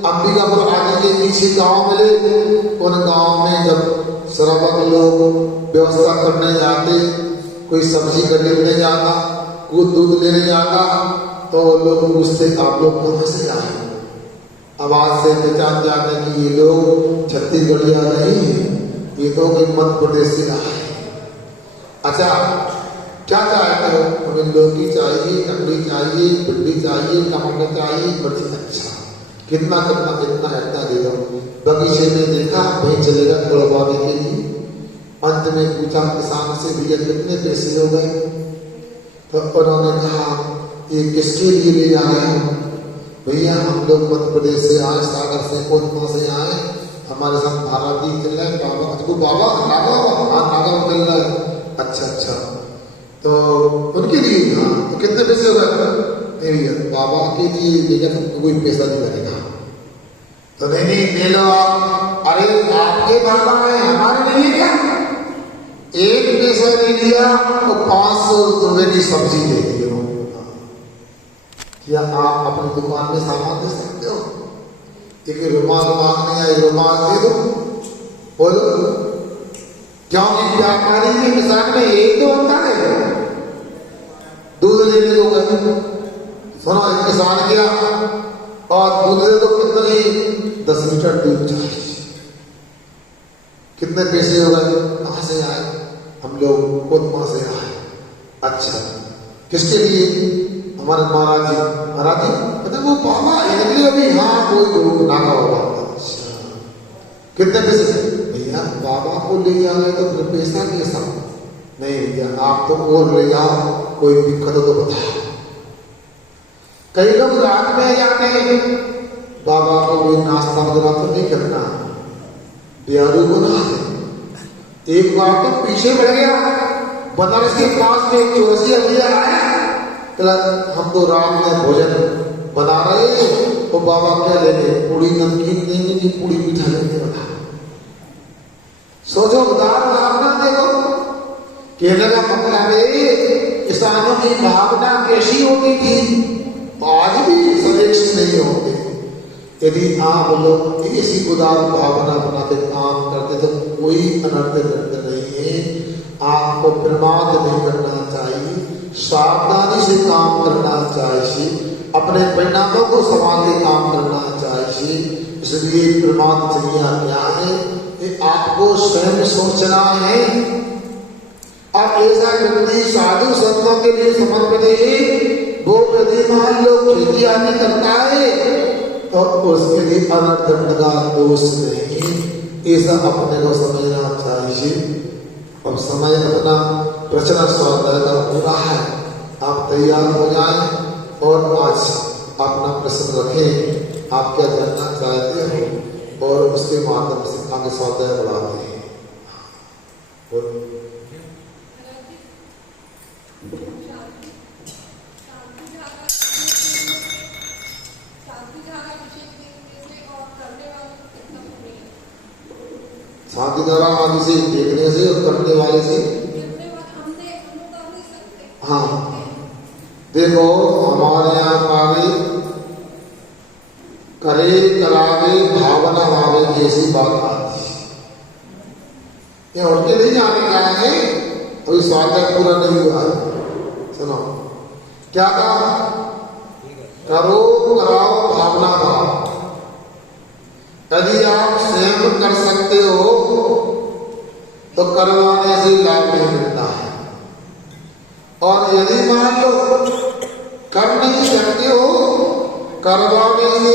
अंबिकापुर आदि के पीछे गांव मिले। उन गांव में जब श्रवक लोग व्यवस्था करने जाते, कोई सब्जी खरीदने जाता, कोई दूध लेने जाता, तो लोग पूछते आप लोग कहाँ से आए? आवाज से पहचान जाते कि ये लोग छत्तीसगढ़िया नहीं, ये तो मध्य प्रदेश से आए। अच्छा क्या चाहते हो? हमें लौकी चाहिए, ककड़ी चाहिए, भिंडी चाहिए, टमाटर चाहिए, मिर्ची। अच्छा कितना कितना कितना इतना दे दो। बगीचे में देखा वहीं चलेगा तोड़वाने के लिए। अंत में पूछा किसान से, भैया कितने पैसे हो गए? तो उन्होंने कहा ये किसके लिए ले जा रहे हो? भैया हम लोग मध्य प्रदेश से आए, सागर से, कोटमा से आए, हमारे साथ भारत जी चल रहे हैं। बाबा को बाबा नागा मिल रहा है। अच्छा अच्छा, तो उनके लिए हाँ, तो कितने पैसे हो गए? भैया बाबा के लिए लेकर तुमको कोई पैसा नहीं लगेगा। तो नहीं ले लो आप। अरे आपके बाबा है, हमारे लिए क्या? एक पैसा ले लिया तो 500 रुपए की सब्जी दे दी। क्या आप अपनी दुकान में सामान दे सकते हो? एक रुमाल मांगने या रुमाल दे दो, बोलो। क्योंकि व्यापारी के किसान में एक तो होता है, दूध लेने को गए, सुनो एक किसान गया और दूध दे दो, कितने 10 लीटर दूध चाहिए। कितने पैसे हो गए? कहाँ से आए? हम लोग कोतमा से आए। अच्छा किसके लिए? हमारे महाराज जी कहते वो बाबा इनके अभी हाँ कोई लोग नागा होगा। कितने पैसे भैया बाबा को ले जाए तो फिर पैसा कैसा नहीं भैया आप तो और ले जाओ कोई दिक्कत हो तो बताओ। कई लोग रात में जाते हैं बाबा को कोई नाश्ता वगैरह तो नहीं करना बिहारू बना दे। एक बार तो पीछे बढ़ गया बनारस के पास में चौरसिया भैया आया हम तो रात में भोजन बना रहे हैं तो बाबा क्या लेंगे पूरी नमकीन लेंगे कि पूरी मीठा लेंगे बता सोचो भावना देखो कहने का मतलब है किसानों की भावना कैसी होती थी आज भी सदैक्ष नहीं होते। यदि आप लोग इसी उदार भावना बना के काम करते तो कोई अनर्थ दर्द नहीं है। आपको प्रमाद नहीं करना चाहिए सावधानी से काम करना चाहिए अपने परिणामों को संभाल के काम करना चाहिए। इसलिए प्रमाद चर्या क्या है कि आपको स्वयं सोचना है। अब ऐसा व्यक्ति साधु संतों के लिए समर्पित है वो यदि मान लो खेती आदि करता है तो उसके लिए अनर्थ का दोष नहीं ऐसा अपने को समझना चाहिए। अब समय अपना प्रचलन स्वाध्याय का पूरा है आप तैयार हो जाएं और आज अपना प्रश्न रखें आप क्या जानना चाहते हो और उसके माध्यम से आगे स्वाध्याय बढ़ाते हैं। शांति धारा आदि से देखने से और करने वाले से हाँ देखो हमारे यहाँ आगे करे करावे भावना भावे की ऐसी बात आती है। ये और के नहीं जाने क्या है अभी स्वागत पूरा नहीं हुआ है। सुनो क्या कहा करो कराओ भावना भाव यदि आप स्वयं कर सकते हो तो करवाने से लाभ नहीं मिलता है और यदि मान लो कर नहीं सकते हो करवाने से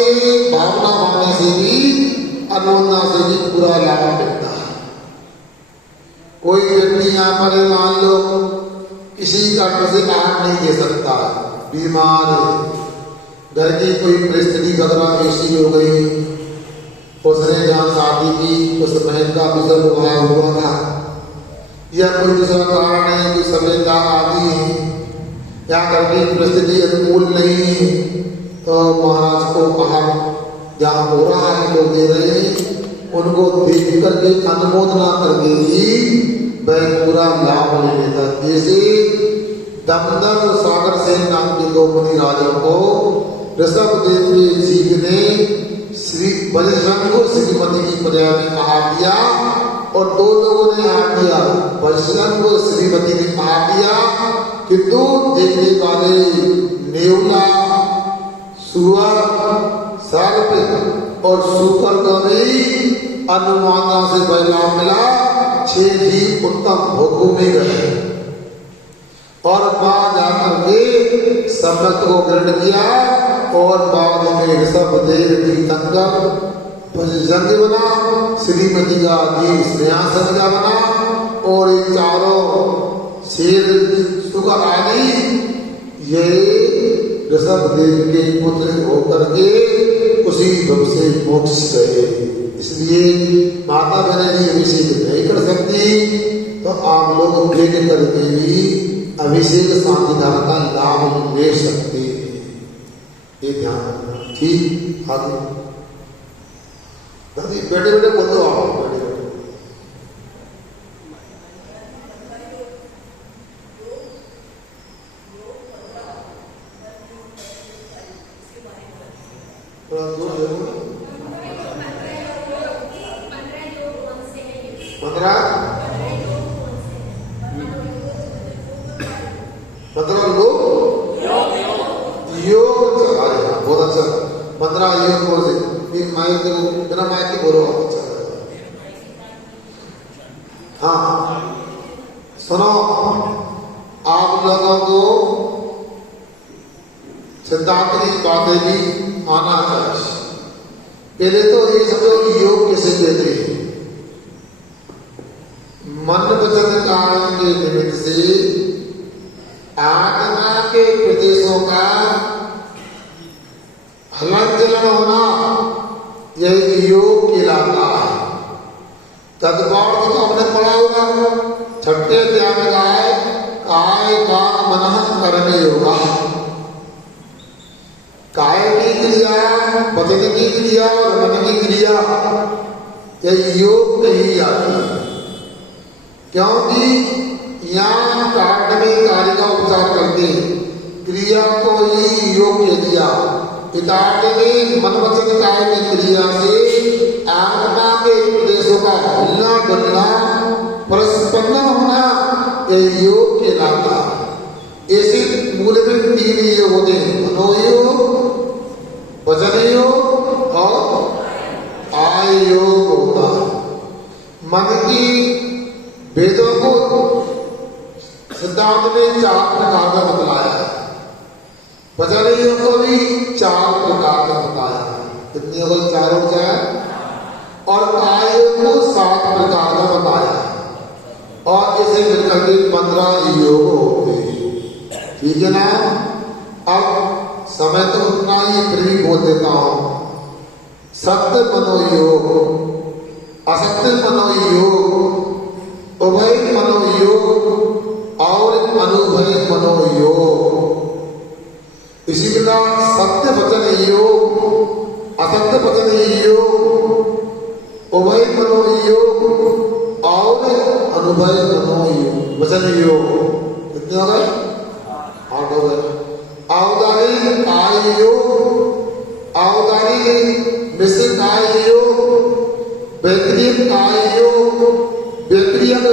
भावना माने से भी अनुमोदना से भी पूरा लाभ मिलता है। कोई व्यक्ति यहाँ पर मान लो किसी कारण से आहार नहीं दे सकता बीमार है घर की कोई परिस्थिति वगैरह ऐसी हो गई उसने जहाँ शादी की उस बहन का गुजर हुआ था या कोई दूसरा कारण है कोई सभ्यता आदि है या घर की परिस्थिति अनुकूल नहीं है तो महाराज को कहा जहाँ हो रहा है लोग दे रहे हैं उनको देख करके अनुमोदना करके ही वह पूरा लाभ ले लेता। जैसे दमदर सागर सेन नाम के दो मुनि राजा को ऋषभदेव जी ने श्री बलराम को श्रीमती की पर्याय में कहा दिया और दो लोगों ने कहा दिया बलराम को श्रीमती ने कहा दिया कि तू देखने वाले नेवला सुअर सर्प और सुकर को भी अनुमाना से पहला मिला 6 ही उत्तम भोगों में गए और वहां जाकर के सम्मत को ग्रहण किया और बाद में ऋषभदेव तीर्थंकर जंग बना श्रीमती का सिंहासन का बना और इन चारों शेर सुकर आदि ये ऋषभदेव के पुत्र होकर के उसी ध्रुव से मोक्ष गए। इसलिए माता बहन जी अभिषेक नहीं कर सकती तो आप लोग प्रेम करके भी अभिषेक शांति धारा का लाभ ले सकते हैं। ये ध्यान रखना ठीक आगे दादी बैठे बैठे बोल दो आप बैठे बैठे पंद्रह लोग योग चला रहे हैं बहुत अच्छा 15 योग बोल से माइक बिना माइक के बोलो अच्छा हाँ सुनो आप लोगों को सिद्धांत की बातें भी आना चाहिए। पहले तो ये समझो कि योग किसे कहते हैं। मन वचन कारण के निमित्त से आत्मा के प्रदेशों का हलन चलन होना यही योग कहलाता है। तदपार्थ तो हमने पढ़ा होगा, छठे अध्याय में कहा है काय का मन कर्म योगा। काय की क्रिया, वचन की क्रिया और मन की क्रिया यह योग कही जाती है। क्योंकि यहाँ कार्य में कार्य का उपचार करके क्रिया को ही योग कह दिया। पितार्थ में मन वचन काय की क्रिया से आत्मा के प्रदेशों का हिलना डुलना परस्पंदन होना यह योग कहलाता है। ऐसे मूल में 3 योग होते हैं, मनोयोग, वचन योग और आय योग होता है। मन की वेदों को सिद्धांत में 4 प्रकार का बतलाया है। वचन योग को भी 4 प्रकार का बताया है। कितनी हो गई? 4 हो जाए। और काय योग को 7 प्रकार का बताया है। और इसे मिलकर के 15 योग होते हैं। ठीक है ना? अब समय तो उतना ही फिर भी बोल देता हूं। सत्य मनोयोग, असत्य मनोयोग, उभय मनोयोग और अनुभय मनोयोग। इसी प्रकार सत्य वचन योग, असत्य वचन योग, उभय मनोयोग और अनुभय मनोयोग, वचन योग। कितने हो गए? 8 हो गए। आवदानी काय योग, आवदानी मिश्र काय योग, वैक्रियक काय योग, वैक्रियक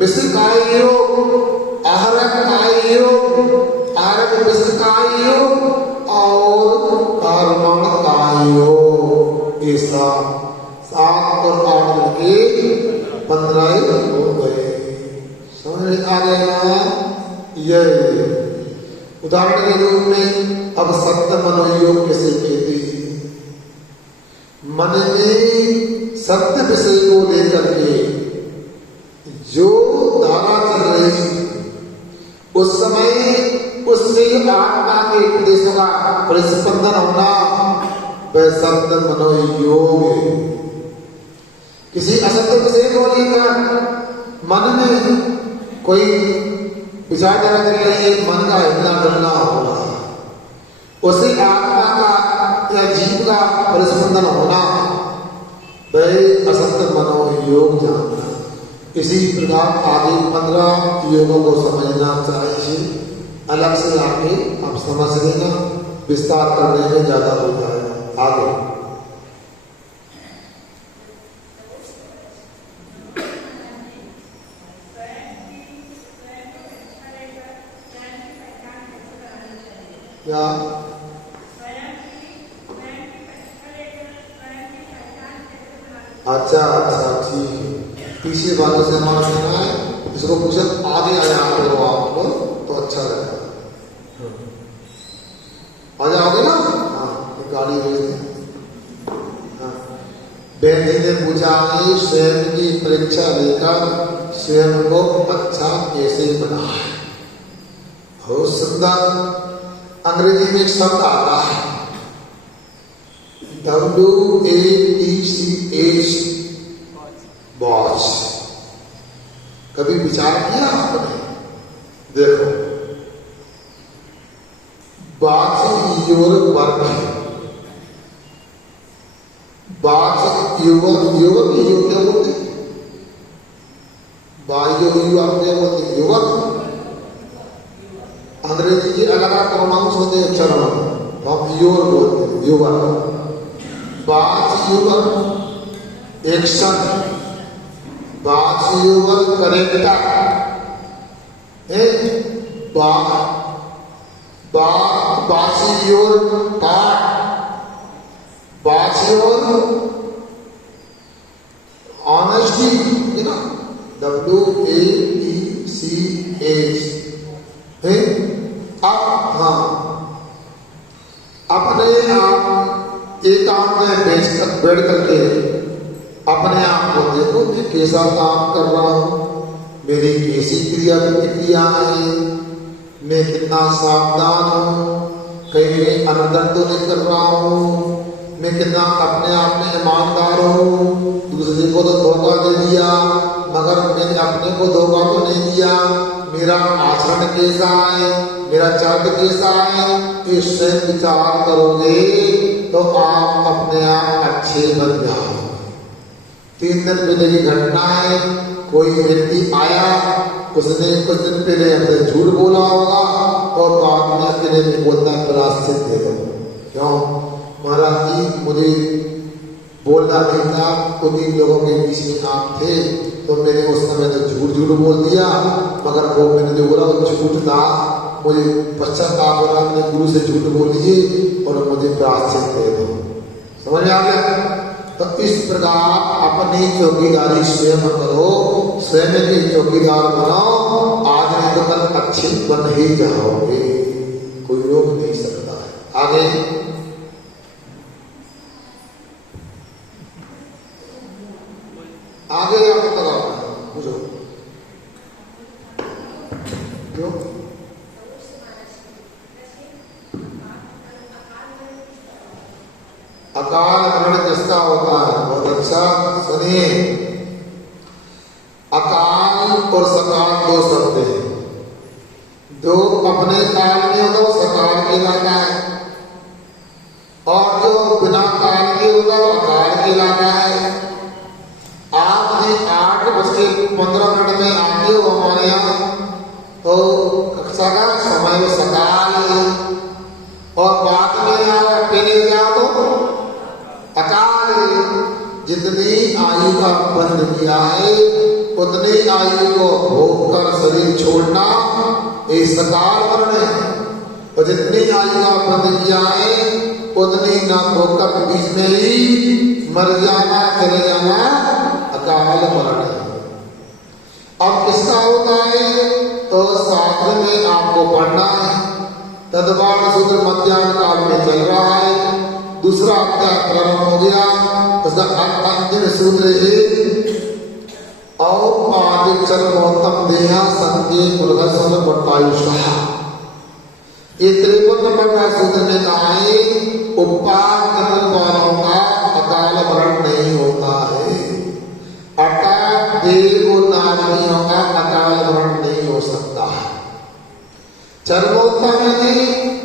मिश्र काय योग, आहरक काय योग, आहरक मिश्र काय योग और कर्मण काय योग। ऐसा 7 और 8 मिलके 15 हो गए। समझ में आ गया ना? ये उदाहरण के रूप में अब सत्य मनोयोग किसे कहते हैं? मन में सत्य विषय को लेकर के जो धारा चल रही उस समय उससे आत्मा के प्रदेशों का परिस्पंदन होना वह सत्य मनोयोग है। किसी असत्य विषय को लेकर मन में कोई विचारधारा चल रही है, मन का हिलना डुलना हो रहा है, उसे आत्मा का या जीव का परिस्पंदन होना वह असत्य मनोयोग जानना। इसी प्रकार आगे 15 योगों को समझना चाहिए। अलग से आगे आप समझ लेना, विस्तार करने में ज्यादा हो जाएगा। आगे क्या? अच्छा ठीक। तीसरी बातों से हमारा कहना है इसको कुछ आगे आया करो आप लोग तो अच्छा रहेगा। आ जाओगे ना? हाँ, गाड़ी भेज दें। हाँ, बहन जी ने पूछा कि स्वयं की परीक्षा लेकर स्वयं को अच्छा कैसे बनाए। बहुत सुंदर अंग्रेजी में एक शब्द आता है WATCH, वॉच। कभी विचार किया आपने? देखो, वॉच योर वर्क, वॉच युवक क्या बोलते? आप क्या बोलते? युवक। अंग्रेजी के अलग अलग प्रोनाउंस होते हैं अक्षरों में, हम योर बोलते हैं, युवक। वॉच युवक एक्शन, वॉच युवक character, watch your thought, watch your honesty, है ना? WATCH है। अब हाँ, बैठ करके अपने आप को देखो कि कैसा काम कर रहा हूँ, मेरी कैसी क्रिया प्रतिक्रिया है, मैं कितना सावधान हूँ, कहीं मैं अनर्थ तो नहीं कर रहा हूँ, मैं कितना अपने आप में ईमानदार हूँ। दूसरे को तो धोखा दे दिया मगर मैंने अपने को धोखा तो नहीं दिया। मेरा आचरण कैसा है, मेरा चरित्र कैसा है, इससे विचार करोगे तो आप अपने आप अच्छे बन जाओगे। 3 दिन पहले की घटना है, कोई व्यक्ति आया, उसने कुछ दिन पहले हमसे झूठ बोला होगा और बाद में अकेले में बोलता है प्रायश्चित दे दो। क्यों? महाराज जी मुझे बोलना नहीं था, तो 3 लोगों के बीच में आप थे तो मैंने उस समय तो झूठ बोल दिया, मगर वो मैंने जो बोला वो झूठ था, मुझे पश्चाताप हो रहा, मैंने गुरु से झूठ बोल लिए और मुझे प्रायश्चित दे दो। समझ आ गया? तो इस प्रकार अपनी चौकीदारी स्वयं करो, स्वयं के चौकीदार बनाओ, आज नहीं तो कल अच्छे बन ही जाओगे, कोई रोक नहीं सकता है। आगे आगे आपको लगाओ, पूछो क्यों? अकाल मरण किसका होता है? बहुत अच्छा सुनिए, अकाल और सकाल 2 शब्द हैं। जो अपने काल में होता वो सकाल कहलाता है और जो बिना काल के होता वो अकाल कहलाता है। आपने 8:15 में आते हो हमारे यहाँ, तो कक्षा का समय वो सकाल है और बाद में आओ पहले जाओ तो अकाल है। जितनी आयु का बंध किया है उतनी आयु को भोग कर शरीर छोड़ना ये सकाल मरण है, और जितनी आयु का बंध किया है उतनी ना भोग कर बीच में ही मर जाना, चले जाना, अकाल मरण है। अब किसका होता है? तो शास्त्र में आपको पढ़ना है, तदवान सूत्र मध्याह्न काल में चल रहा है, दूसरा अध्याय प्रारंभ हो गया, उसका अंतिम सूत्र है औपादिचरमोत्तम देहा संज्ञे कुलघर्षण बट्टायुषः। ये 53 नंबर का सूत्र में कहा है उपाद वालों का अकाल मरण नहीं होता है, अर्थात देव और नागरियों का अकाल मरण नहीं हो सकता है। चरमोत्तम है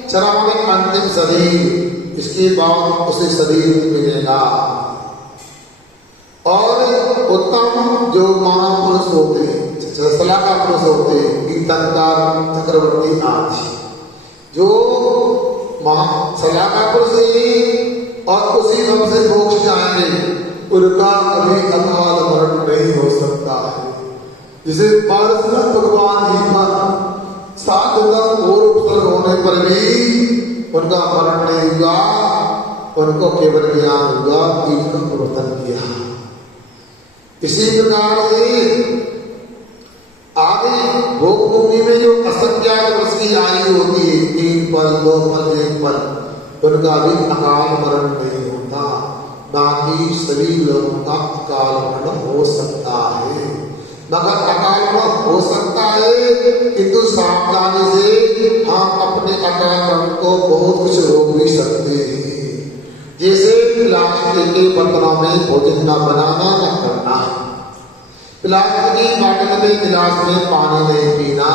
चरम में अंतिम शरीर, इसके बाद उसे शरीर मिलेगा। और उत्तम जो महापुरुष होते, सलाहका पुरुष होते, कीर्तनकार, चक्रवर्ती आदि, जो सलाहका पुरुष और उसी ढंग से मोक्ष जाएंगे, उनका कभी अकाल मरण नहीं हो सकता है। जिसे पारसनाथ भगवान जी पर 7 और उपसर्ग होने पर भी उनका मरण नहीं हुआ, उनको केवल ज्ञान हुआ, तीन का प्रवर्तन किया। इसी प्रकार से आगे भोग भूमि में जो असंख्यात वर्ष की आयु होती है, 3 पल, 2 पल, 1 पल, उनका भी अकाल मरण नहीं होता। बाकी सभी लोगों का अकाल मरण हो सकता है, मगर अकाल मरण हो सकता है किंतु सावधानी से हम अपने अकाल मरण को बहुत कुछ रोक भी सकते हैं। जैसे प्लास्टिक के बर्तनों में भोजन न बनाना न करना, प्लास्टिक की बोतल में गिलास में पानी नहीं पीना,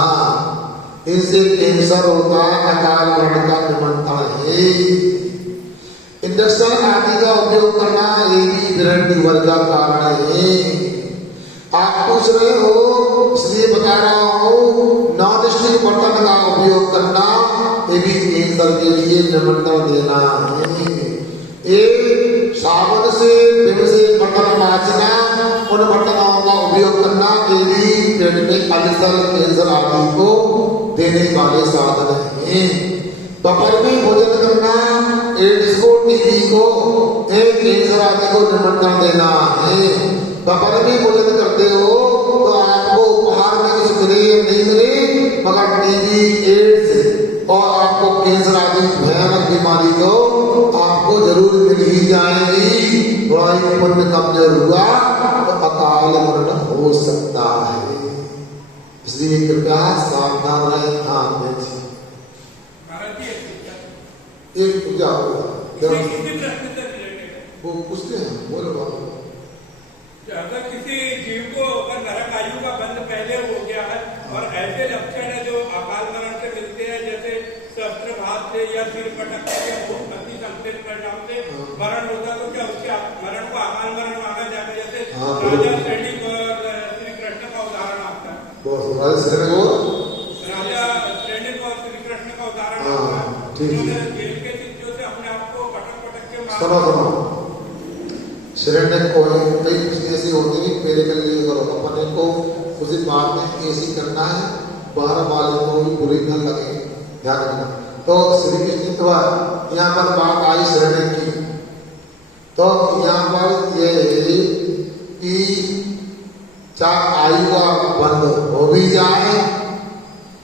इनसे कैंसर होता है, अकाल मरण का निमंत्रण है। इंडक्शन आदि का उपयोग करना ये भी विरंडी वर्ग का कारण है। आप पूछ रहे हो इसलिए बता रहा हूँ, नॉन स्टिक बर्तन का उपयोग करना ये भी कैंसर के लिए निमंत्रण देना है। एक साबुन से विम से बर्तन मांजना, उन बर्तनों का उपयोग करना ये भी पेट में अल्सर, कैंसर आदि को देने वाले साधन हैं। दोपहर में भोजन करना, एड्स को, टीबी को, कैंसर आदि को निमंत्रण देना है। दोपहर में भोजन करते हो तो आपको उपहार में कुछ मिले या नहीं मिले, मगर टीबी, एड्स और आपको कैंसर आदि भयानक बीमारी तो आपको जरूर मिल ही जाएगी। थोड़ा भाई पुण्य कमजोर हुआ तो अकाल मरण हो सकता है, इसलिए कृपया सावधान रहे, ध्यान दें। एक पूजा हुआ वो पूछते हैं, बोलो बाबू। अगर किसी जीव को अगर नरक आयु का बंध पहले हो गया है और ऐसे लक्षण है जो अकाल मरण से मिलते हैं, जैसे शस्त्रघात से या सिर पटकने के अति संकेत परिणाम से मरण होता, तो क्या उसके मरण को अकाल मरण माना जाता है? जैसे राजा सैनिक और श्री कृष्ण का उदाहरण आता है। राजा सैनिक और श्री कृष्ण का उदाहरण आता है, जेल के चित्रों से अपने आप को पटक पटक के सुनो शरीर को कई कुछ ऐसी होती है, पहले कर लिए करो अपने को उसी बात में ऐसी करना है, बाहर वाले को भी बुरी न लगे, ध्यान रखना। तो श्री कृष्ण तो यहाँ पर बात आई शरण की, तो यहाँ पर ये कि चाहे आयु का बंद हो भी जाए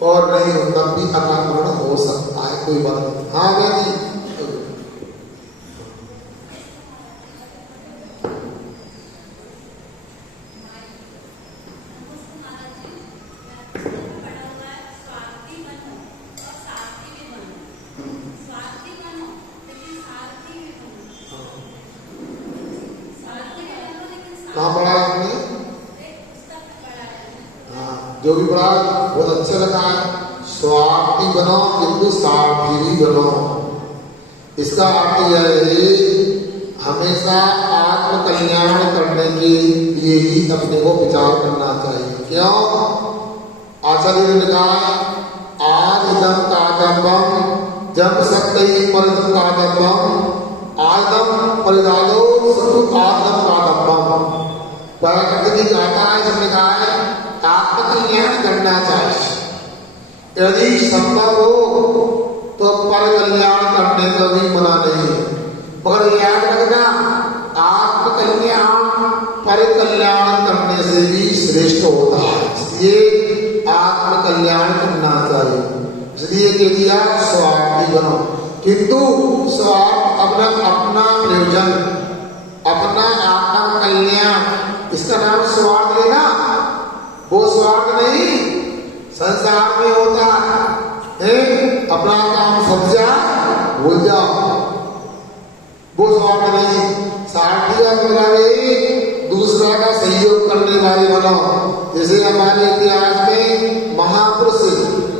और नहीं हो तब भी अकाल मरण हो सकता है, कोई बात नहीं। हाँ भाई कहाँ पढ़ा आपने? हाँ, जो भी पढ़ा बहुत अच्छा लगा है। स्वार्थी बनो किंतु सार्थी भी बनो, इसका अर्थ यह है हमेशा आत्म कल्याण करने के लिए ही अपने को विचार करना चाहिए। क्यों? आचार्य ने कहा आदिदम कादम्बम जब सत्य परिदम कादम्बम आदम परिदालो सतु आदम कादम्बम। प्रकृति की गाथा है, जिसने कहा है आत्मकल्याण करना चाहिए, यदि संभव हो तो पर कल्याण करने का भी मना नहीं, मगर याद रखना आत्मकल्याण पर कल्याण करने से भी श्रेष्ठ होता है, इसलिए आत्मकल्याण करना चाहिए। इसलिए कह दिया स्वार्थी बनो, किंतु स्वार्थ अपना प्रयोजन, अपना आत्म कल्याण, इसका नाम स्वार्थ लेना, वो स्वार्थ नहीं संसार में होता है। अपना काम समझा भूल जाओ, वो स्वार्थ नहीं। सारथी का मतलब दूसरा का सहयोग करने वाले बनो। जैसे हमारे इतिहास में महापुरुष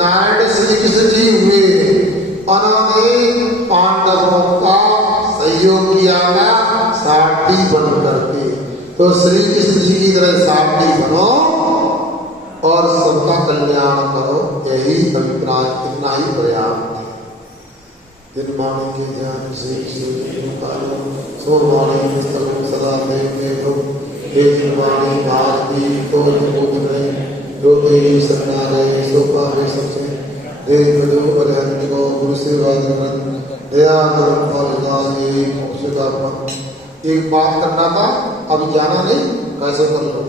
नारायण श्री कृष्ण जी हुए, उन्होंने पांडवों का सहयोग किया सारथी बन करके। तो श्री कृष्ण जी की तरह सारथी बनो और सबका कल्याण करो, यही अभिप्राय, इतना ही पर्याप्त है। दिन वाणी के ध्यान से सोवाणी सदा देव हे वाणी भारती तो जो देवी सन्ना रहे सोपा है सबसे देव जो बलहन को गुरु से दया करम फल एक बात करना था, अब जाना नहीं, कैसे कर लो।